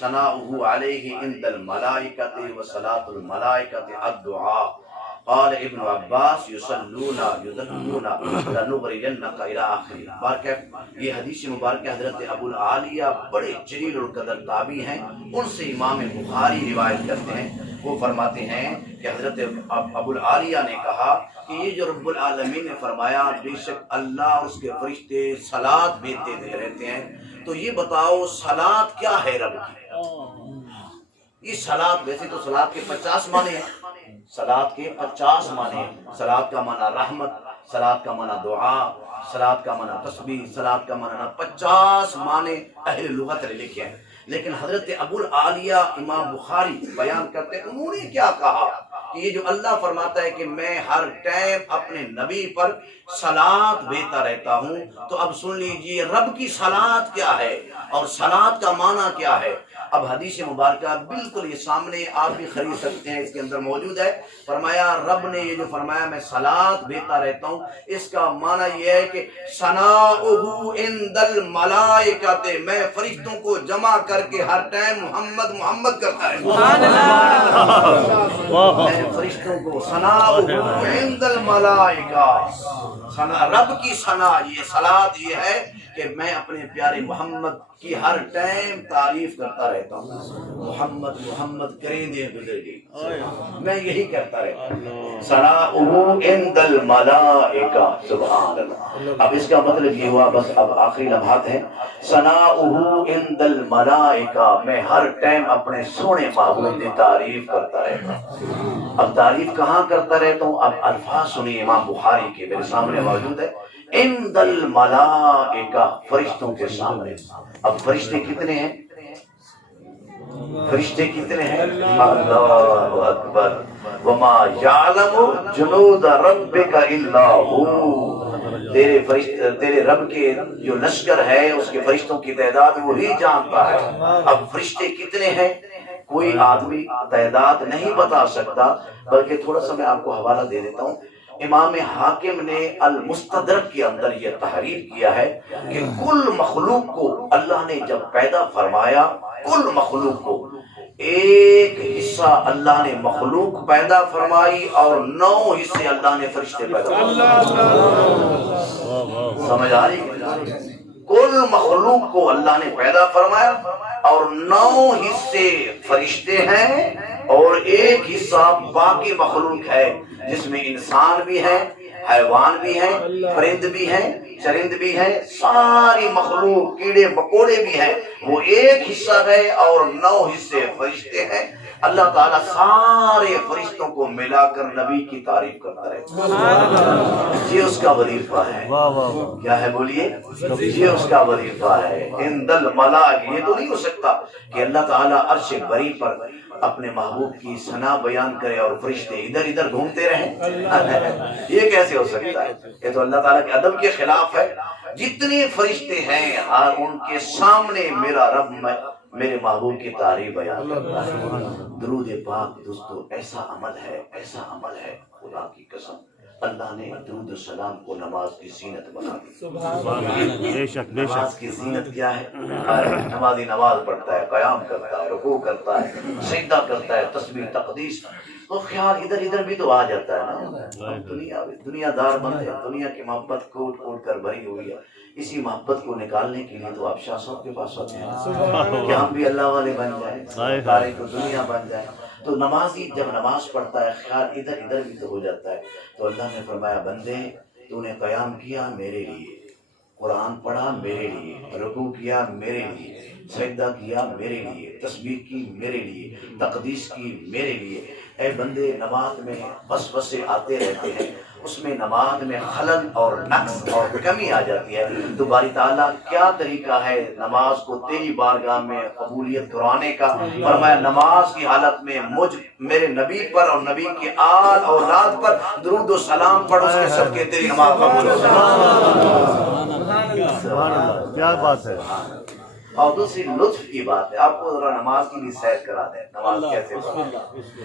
ثناؤہ علیہ عند الملائکۃ و صلاۃ الملائکۃ الدعاء. قال ابن عباس یصلون یذلون لنغرینک الی آخر. بارکہ یہ حدیث مبارکہ حضرت ابو العالیہ بڑے جلیل القدر تابعی ہیں، ان سے امام بخاری روایت کرتے ہیں. وہ فرماتے ہیں کہ حضرت ابو العالیہ نے کہا کہ یہ جو رب العالمین نے فرمایا بے شک اللہ اور اس کے فرشتے صلاۃ بھیجتے رہتے ہیں، تو یہ بتاؤ صلاۃ کیا ہے رب کی؟ یہ صلاۃ، ویسے تو صلاۃ کے 50 معنی ہیں، صلاۃ کے 50 معنی ہیں. صلاۃ کا معنی رحمت، صلاۃ کا معنی دعا، صلاۃ کا معنی تسبیح، صلاۃ کا معنی 50 معنی اہل لغت نے لکھے ہیں. لیکن حضرت ابو العالیہ امام بخاری بیان کرتے ہیں، انہوں نے کیا کہا کہ یہ جو اللہ فرماتا ہے کہ میں ہر ٹائم اپنے نبی پر صلاۃ بھیجتا رہتا ہوں، تو اب سن لیجئے رب کی صلاۃ کیا ہے اور صلاۃ کا معنی کیا ہے. اب حدیث مبارکہ بالکل یہ سامنے آپ بھی خرید سکتے ہیں، اس کے اندر موجود ہے. فرمایا رب نے یہ جو فرمایا میں صلاۃ بھیجتا رہتا ہوں، اس کا معنی یہ ہے کہ ثناؤہ عند الملائکۃ، میں فرشتوں کو جمع کر کے ہر ٹائم محمد محمد کرتا ہے. میں فرشتوں کو ثناؤہ عند الملائکہ، رب کی ثنا، یہ صلاۃ یہ ہے کہ میں اپنے پیارے محمد کی ہر ٹائم تعریف کرتا رہتا ہوں. محمد محمد کریں دے گزر گئی، میں یہی کرتا رہتا ہوں. ثناؤہ عند الملائکہ، سبحان اللہ. اب اس کا مطلب یہ ہوا، بس اب آخری لمحات ہیں. ثناؤہ عند الملائکہ، میں ہر ٹائم اپنے سونے محبوب کی تعریف کرتا رہتا ہوں. اب تعریف کہاں کرتا رہتا ہوں؟ اب الفاظ سنیے امام بخاری کے، میرے سامنے موجود ہے. عند الملائکہ، فرشتوں کے سامنے. اب فرشتے کتنے ہیں؟ فرشتے کتنے ہیں؟ اللہ اکبر. وما یعلم جنود ربک الا هو، تیرے فرشتے، تیرے رب کے جو لشکر ہے اس کے فرشتوں کی تعداد وہی جانتا ہے. اب فرشتے کتنے ہیں کوئی آدمی تعداد نہیں بتا سکتا، بلکہ تھوڑا سا میں آپ کو حوالہ دے دیتا ہوں. امام حاکم نے المستدرک کے اندر یہ تحریر کیا ہے کہ کل مخلوق کو اللہ نے جب پیدا فرمایا، کل مخلوق کو ایک حصہ اللہ نے مخلوق پیدا فرمائی اور 9 حصے اللہ نے فرشتے پیدا فرمائے. سمجھ آ رہی؟ کل مخلوق کو اللہ نے پیدا فرمایا اور 9 حصے فرشتے ہیں اور ایک حصہ باقی مخلوق ہے، جس میں انسان بھی ہے، حیوان بھی ہیں، پرند بھی ہیں، چرند بھی ہیں، ساری مخلوق کیڑے مکوڑے بھی ہیں. وہ ایک حصہ ہے اور 9 حصے فرشتے ہیں. اللہ تعالیٰ سارے فرشتوں کو ملا کر نبی کی تعریف کرتا رہتا. یہ اس کا وظیفہ ہے. کیا ہے بولیے؟ یہ اس کا وظیفہ ہے. عند الملائکہ، یہ تو نہیں ہو سکتا کہ اللہ تعالیٰ عرش بری پر اپنے محبوب کی ثنا بیان کرے اور فرشتے ادھر ادھر گھومتے رہیں. یہ کیسے ہو سکتا ہے؟ یہ تو اللہ تعالیٰ کے ادب کے خلاف ہے. جتنے فرشتے ہیں ہر ان کے سامنے میرا رب میرے محبوب کی تعریف بیان کرتا ہے. درود پاک دوستو ایسا عمل ہے، ایسا عمل ہے، خدا کی قسم اللہ نے درود و سلام کو نماز کی زینت بنا دی. بے شک بے نماز شک. کی زینت کیا ہے؟ نمازی نماز پڑھتا ہے، قیام کرتا ہے، رکوع کرتا ہے، سجدہ کرتا ہے، تسبیح تقدیس، تو خیال ادھر ادھر بھی تو آ جاتا ہے نا. دنیا دار بند ہے، دنیا کی محبت کوٹ کوٹ کر بھری ہوئی ہے. اسی محبت کو نکالنے کے لیے تو آپ شاہ صاحب کے پاس ہوتے ہیں کہ ہم بھی اللہ والے بن جائیں، ساری تو دنیا بن جائے. تو نمازی جب نماز پڑھتا ہے خیال ادھر ادھر بھی تو ہو جاتا ہے. تو اللہ نے فرمایا بندے تو نے قیام کیا میرے لیے، قرآن پڑھا میرے لیے، رکوع کیا میرے لیے، سجدہ کیا میرے لیے، تسبیح کی میرے لیے، تقدیس کی میرے لیے۔ اے بندے، نماز میں وسوسے آتے رہتے ہیں، اس میں نماز میں خلل اور نقص اور کمی آ جاتی ہے، تو باری تعالیٰ کیا طریقہ ہے نماز کو تیری بارگاہ میں قبولیت کرانے کا؟ فرمایا نماز کی حالت میں مجھ میرے نبی پر اور نبی کے آل اولاد پر درود و سلام پڑھ، اس کے صدقے تیری نماز قبول ہو جائے۔ سبحان اللہ، کیا بات ہے۔ اور دوسری لطف کی بات ہے، آپ کو ذرا نماز کی بھی سیر کرا دیں، نماز کیسے پڑھیں۔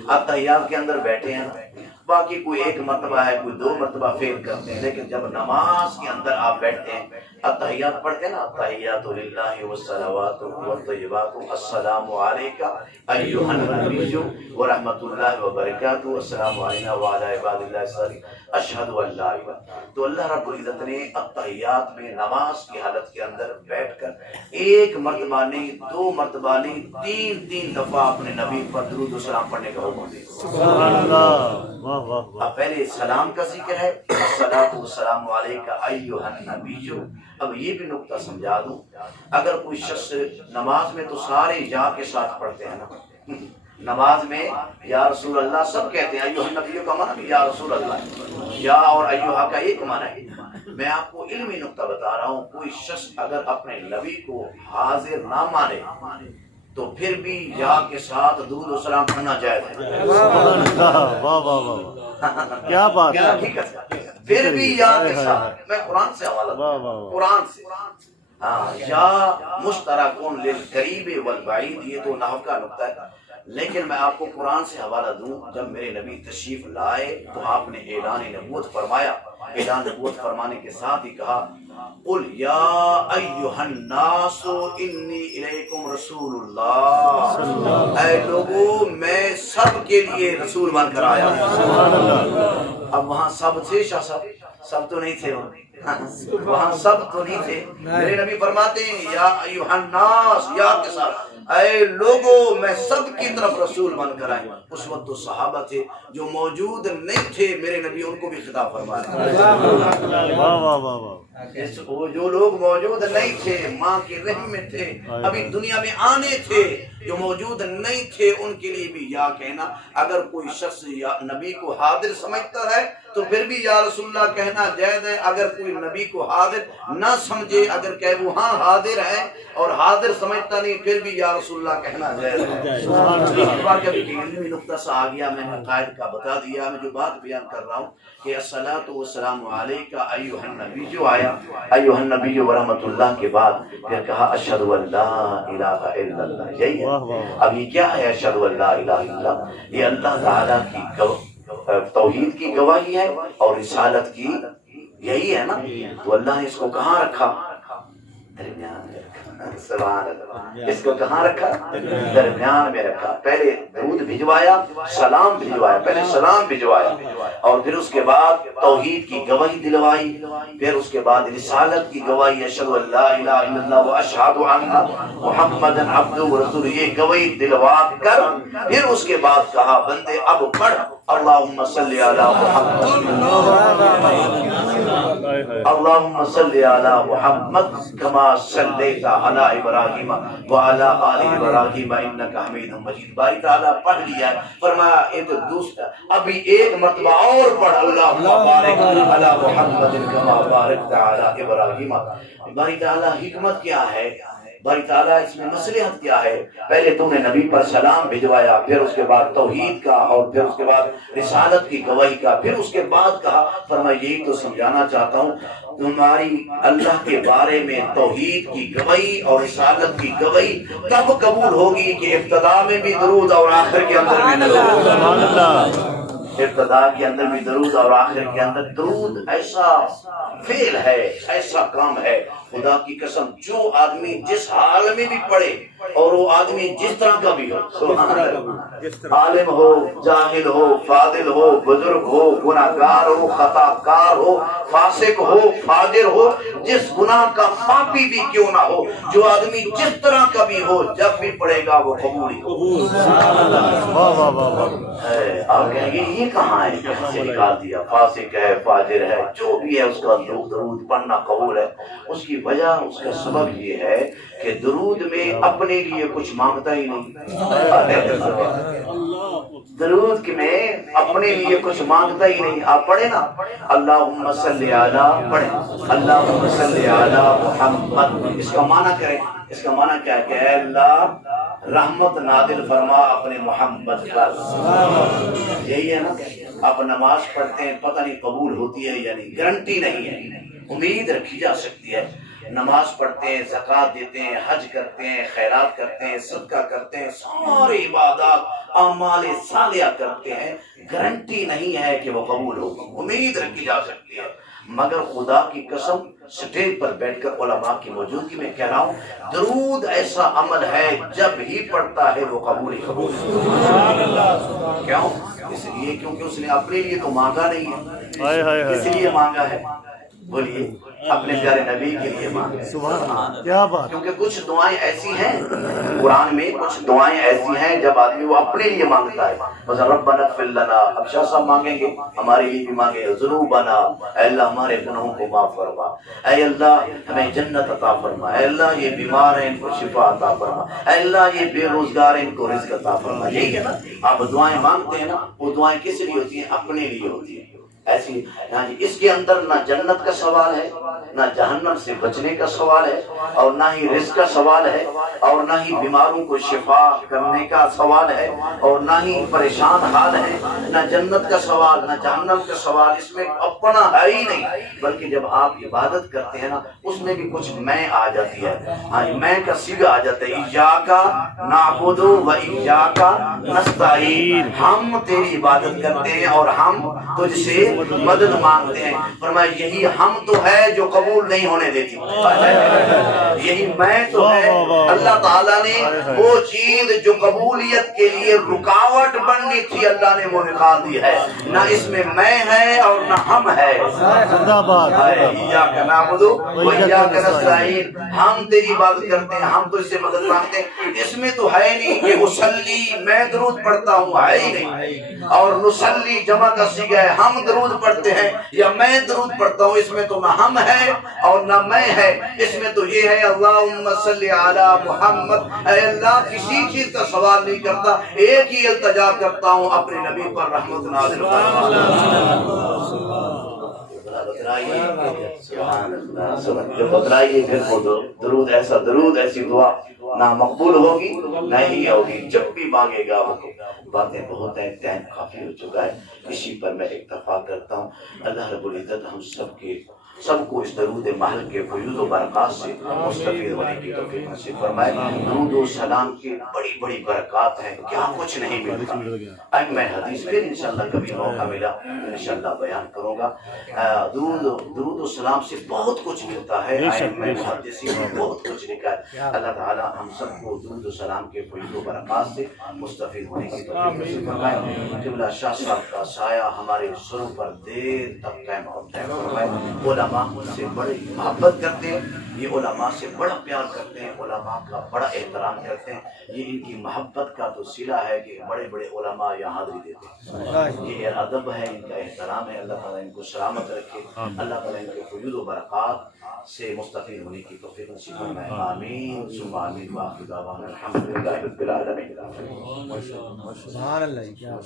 آپ تحیات کے اندر بیٹھے ہیں، باقی کوئی ایک مرتبہ ہے، کوئی دو مرتبہ فیل کرتے ہیں، لیکن جب نماز کے اندر آپ بیٹھتے ہیں، التحیات پڑھتے ہیں نا، التحیات للہ والصلوات والطیبات السلام علیک ایھا النبی ورحمۃ اللہ وبرکاتہ، السلام علینا وعلی عباد اللہ الصالحین، اشہد ان لا الہ۔ تو اللہ رب العزت نے التحیات میں نماز کی حالت کے اندر بیٹھ کر ایک مرتبہ نہیں، دو مرتبہ نہیں، تین دفعہ اپنے نبی پر درود و سلام پڑھنے کا حکم دیا۔ سبحان اللہ، واہ واہ واہ۔ اب پہلے سلام کا ذکر ہے، الصلاۃ والسلام علیک ایھا النبی۔ اب یہ بھی نقطہ سمجھا دوں، اگر کوئی شخص نماز میں تو سارے یا کے ساتھ پڑھتے ہیں نا، نماز میں یا رسول اللہ سب کہتے ہیں، ایھا النبی کا معنی یا رسول اللہ، یا اور ایھا کا ایک معنی ہے۔ میں آپ کو علمی نقطہ بتا رہا ہوں، کوئی شخص اگر اپنے نبی کو حاضر نہ مانے تو پھر بھی یا کے ساتھ درود و سلام پڑھنا جائز ہے۔ سبحان اللہ، واہ واہ واہ، کیا بات ہے۔ حقیقت ہے، پھر بھی یا کے ساتھ، میں قرآن سے حوالہ واہ دوں، واہ۔ قرآن سے، ہاں، یا مشترکون للقریب والبعید، یہ تو نحو کا نقطہ ہے، لیکن میں آپ کو قرآن سے حوالہ دوں۔ جب میرے نبی تشریف لائے تو آپ نے اعلان نبوت فرمایا، اعلان نبوت فرمانے کے ساتھ ہی کہا قل یا ایھا الناس انی الیکم رسول اللہ، اے لوگو میں سب کے لیے رسول بن کر آیا ہوں۔ اب وہاں سب تھے، شاہ صاحب سب تو نہیں تھے، وہاں سب تو نہیں تھے۔ میرے نبی فرماتے ہیں یا ایھا الناس، یا کے ساتھ، اے لوگو میں سب کی طرف رسول بن کر آئے۔ اس وقت تو صحابہ تھے جو موجود نہیں تھے، میرے نبی ان کو بھی خطاب فرمایا، واہ واہ واہ واہ۔ وہ جو لوگ موجود نہیں تھے، ماں کے رحم میں تھے، ابھی دنیا میں آنے تھے، جو موجود نہیں تھے ان کے لیے بھی یا کہنا۔ اگر کوئی شخص یا نبی کو حاضر سمجھتا ہے تو پھر بھی یا رسول اللہ کہنا جائز ہے۔ اگر کوئی نبی کو حاضر نہ سمجھے، اگر کہ وہ ہاں حاضر ہے اور حاضر سمجھتا نہیں، پھر بھی یا رسول اللہ کہنا جائز ہے۔ ایک بار کبھی علمی نقطہ سا آ گیا، میں نے قائد کا بتا دیا۔ میں جو بات بیان کر رہا ہوں کہ الصلاۃ والسلام علیک ایھا النبی جو آیا، ایھا النبی ورحمۃ اللہ کے بعد پھر کہا اشہد ان لا الہ الا اللہ، یہی ہے۔ اب یہ کیا ہے اشہد ان لا الہ الا اللہ؟ یہ اللہ تعالیٰ کی توحید کی گواہی ہے اور رسالت کی، یہی ہے نا۔ تو اللہ نے اس کو کہاں رکھا؟ درمیان میں رکھا۔ سبحان اللہ، اس کو کہاں رکھا؟ درمیان میں رکھا۔ پہلے درود بھجوایا، سلام بھجوایا، پہلے سلام بھجوایا اور پھر اس کے بعد توحید کی گواہی دلوائی، پھر اس کے بعد رسالت کی گواہی، اشہد ان لا الہ الا اللہ واشہد ان محمدا عبدہ ورسولہ، یہ گواہی دلوا کر پھر اس کے بعد کہا بندے اب پڑھ اللہم صلی علی محمد، اللہم صلی علی محمد کما صلیت علی ابراہیم وعلی آل ابراہیم انک حمید مجید۔ باری تعالیٰ پڑھ لیا، فرمایا ایک دوسرا ابھی ایک مرتبہ اور پڑھ اللہم بارک علی محمد کما بارکت علی ابراہیم۔ باری تعالیٰ حکمت کیا ہے، باری تعالیٰ اس میں مصلحت کیا ہے؟ پہلے تم نے نبی پر سلام بھجوایا، پھر اس کے بعد توحید کا، اور پھر اس کے بعد رسالت کی گواہی کا، پھر اس کے بعد کہا فرمایا یہی تو سمجھانا چاہتا ہوں، تمہاری اللہ کے بارے میں توحید کی گواہی اور رسالت کی گواہی تب قبول ہوگی کہ ابتدا میں بھی درود اور آخر کے اندر بھی درود۔ ابتدا کے اندر بھی درود اور آخر کے اندر درود ایسا فعل ہے، ایسا کام ہے، خدا کی قسم جو آدمی جس حال میں بھی پڑھے اور وہ آدمی جس طرح کا بھی ہو، سبحان اللہ، عالم ہو، جاہل ہو، فاضل ہو، بزرگ ہو، گناہگار ہو، خطا کار ہو، فاسق ہو، فاجر ہو، جس گناہ کا پاپی بھی کیوں نہ ہو، جو آدمی جس طرح کا بھی ہو، جب بھی پڑھے گا وہ قبول ہی ہو۔ واہ واہ واہ واہ۔ آپ کہیں گے یہ کہاں ہے؟ کہاں سے نکال دیا؟ فاسق ہے، فاجر ہے، جو بھی ہے اس کا درود پڑھنا قبول ہے۔ اس کی وجہ، اس کا سبب یہ ہے کہ درود میں اپنے لیے کچھ مانگتا ہی نہیں۔ درود میں اپنے لیے کچھ مانگتا ہی نہیں۔ آپ پڑھیں نا اللہم صلی علی، پڑھیں اللہم صلی علی محمد، اس کا معنی کریں، اس کا معنی کیا ہے کہ اے اللہ رحمت نازل فرما اپنے محمد پر۔ یہی ہے نا؟ آپ نماز پڑھتے ہیں، پتہ نہیں قبول ہوتی ہے یا نہیں، گارنٹی نہیں ہے، امید رکھی جا سکتی ہے۔ نماز پڑھتے ہیں، زکوٰۃ دیتے ہیں، حج کرتے ہیں، خیرات کرتے ہیں، صدقہ کرتے ہیں، ساری عبادات اعمال صالحہ کرتے ہیں، گارنٹی نہیں ہے کہ وہ قبول ہوگی، امید رکھی جا سکتی ہے۔ مگر خدا کی قسم سٹیج پر بیٹھ کر علماء کی موجودگی میں کہہ رہا ہوں، درود ایسا عمل ہے جب ہی پڑھتا ہے وہ قبول ہی قبول ہے۔ کیوں؟ اس لیے کیونکہ اس نے اپنے لیے تو مانگا نہیں ہے، اس لیے مانگا ہے، بولیے اپنے پیارے نبی کے لیے مانگا ہے۔ سبحان اللہ، کیا بات! کیونکہ کچھ دعائیں ایسی ہیں قرآن میں، کچھ دعائیں ایسی ہیں جب آدمی وہ اپنے لیے مانگتا ہے، مثلا ربنا اغفر لنا، اب شاہ صاحب مانگیں گے، ہمارے لیے بھی مانگے ذنوبنا، اے اللہ ہمارے گناہوں کو معاف فرما، اے اللہ ہمیں جنت عطا فرما، اے اللہ یہ بیمار ہیں ان کو شفا عطا فرما، اے اللہ یہ بے روزگار ہیں ان کو رزق عطا فرما۔ یہی ہے نا آپ دعائیں مانگتے ہیں نا، وہ دعائیں کس لیے ہوتی ہیں؟ اپنے لیے ہوتی ہیں۔ ایسی اس کے اندر نہ جنت کا سوال ہے، نہ جہنم سے بچنے کا سوال ہے، اور نہ ہی رزق کا سوال ہے، اور نہ ہی بیماروں کو شفا کرنے کا سوال ہے، اور نہ ہی پریشان حال ہے، نہ جنت کا سوال نہ جہنم کا سوال، اس میں اپنا ہے ہی نہیں۔ بلکہ جب آپ عبادت کرتے ہیں نا، اس میں بھی کچھ میں آ جاتی ہے، میں کا صیغہ آ جاتا ہے، ایاک نعبد و ایاک نستعین، ہم تیری عبادت کرتے ہیں اور ہم تجھ سے مدد مانگتے ہیں۔ فرمایا یہی ہم تو ہے جو قبول نہیں ہونے دیتی، یہی میں تو ہے۔ اللہ تعالیٰ نے وہ چیز جو قبولیت کے لیے رکاوٹ بننی تھی، اللہ نے وہ نکال دی ہے، نہ اس میں میں ہے اور نہ ہم ہے۔ زندہ باد! ایاک نعبد و ایاک نستعین، ہم تیری عبادت کرتے ہیں، ہم تو اس سے مدد مانگتے ہیں۔ اس میں تو ہے نہیں کہ اصلی میں درود پڑھتا ہوں، ہے ہی نہیں، اور نصلی جمع کا صیغہ ہے، ہم درود پڑھتے ہیں یا میں درود پڑھتا ہوں، اس میں تو نہ ہم ہے اور نہ میں ہے، اس میں تو یہ ہے اللہم صلی علی محمد، اے اللہ کسی چیز کا سوال نہیں کرتا، ایک ہی التجا کرتا ہوں اپنے نبی پر رحمت نازل بتلائیے پھر وہ درود، ایسا درود، ایسی دعا نہ مقبول ہوگی نہ ہی ہوگی، جب بھی مانگے گا وہ۔ باتیں بہت ہیں، ٹائم کافی ہو چکا ہے، اسی پر میں اکتفا کرتا ہوں۔ اللہ رب العزت ہم سب کو اس درود محل کے فیوز و برکات سے مستفید ہونے کی توفیق نصیب فرمائے۔ درود و سلام کی بڑی بڑی برکات ہیں، کیا کچھ نہیں ملتا۔ میں حدیث پھر انشاءاللہ کبھی موقع ملا انشاءاللہ بیان کروں گا۔ درود و سلام سے بہت کچھ ملتا ہے، میں محدثین نے بہت کچھ لکھا ہے۔ اللہ تعالیٰ ہم سب کو درود و سلام کے فیوز و برکات سے مستفید ہونے کی توفیق نصیب فرمائے۔ قبلہ شاہ صاحب کا سایہ ہمارے سروں پر دیر تک قائم اور دائم فرمائے۔ علماء سے بڑی محبت کرتے ہیں، یہ علماء سے بڑا پیار کرتے ہیں، علماء کا بڑا احترام کرتے ہیں، یہ ان کی محبت کا تو صلہ ہے کہ بڑے بڑے علماء یہاں حاضری دیتے ہیں، یہ ادب ہے، ان کا احترام ہے۔ اللہ تعالیٰ ان کو سلامت رکھے، اللہ تعالیٰ ان کے فیوز و برکات سے مستفید ہونے کی توفیق نصیب فرمائے۔ آمین ثم آمین، وآخر دعوانا الحمدللہ رب العالمین۔ سبحان اللہ۔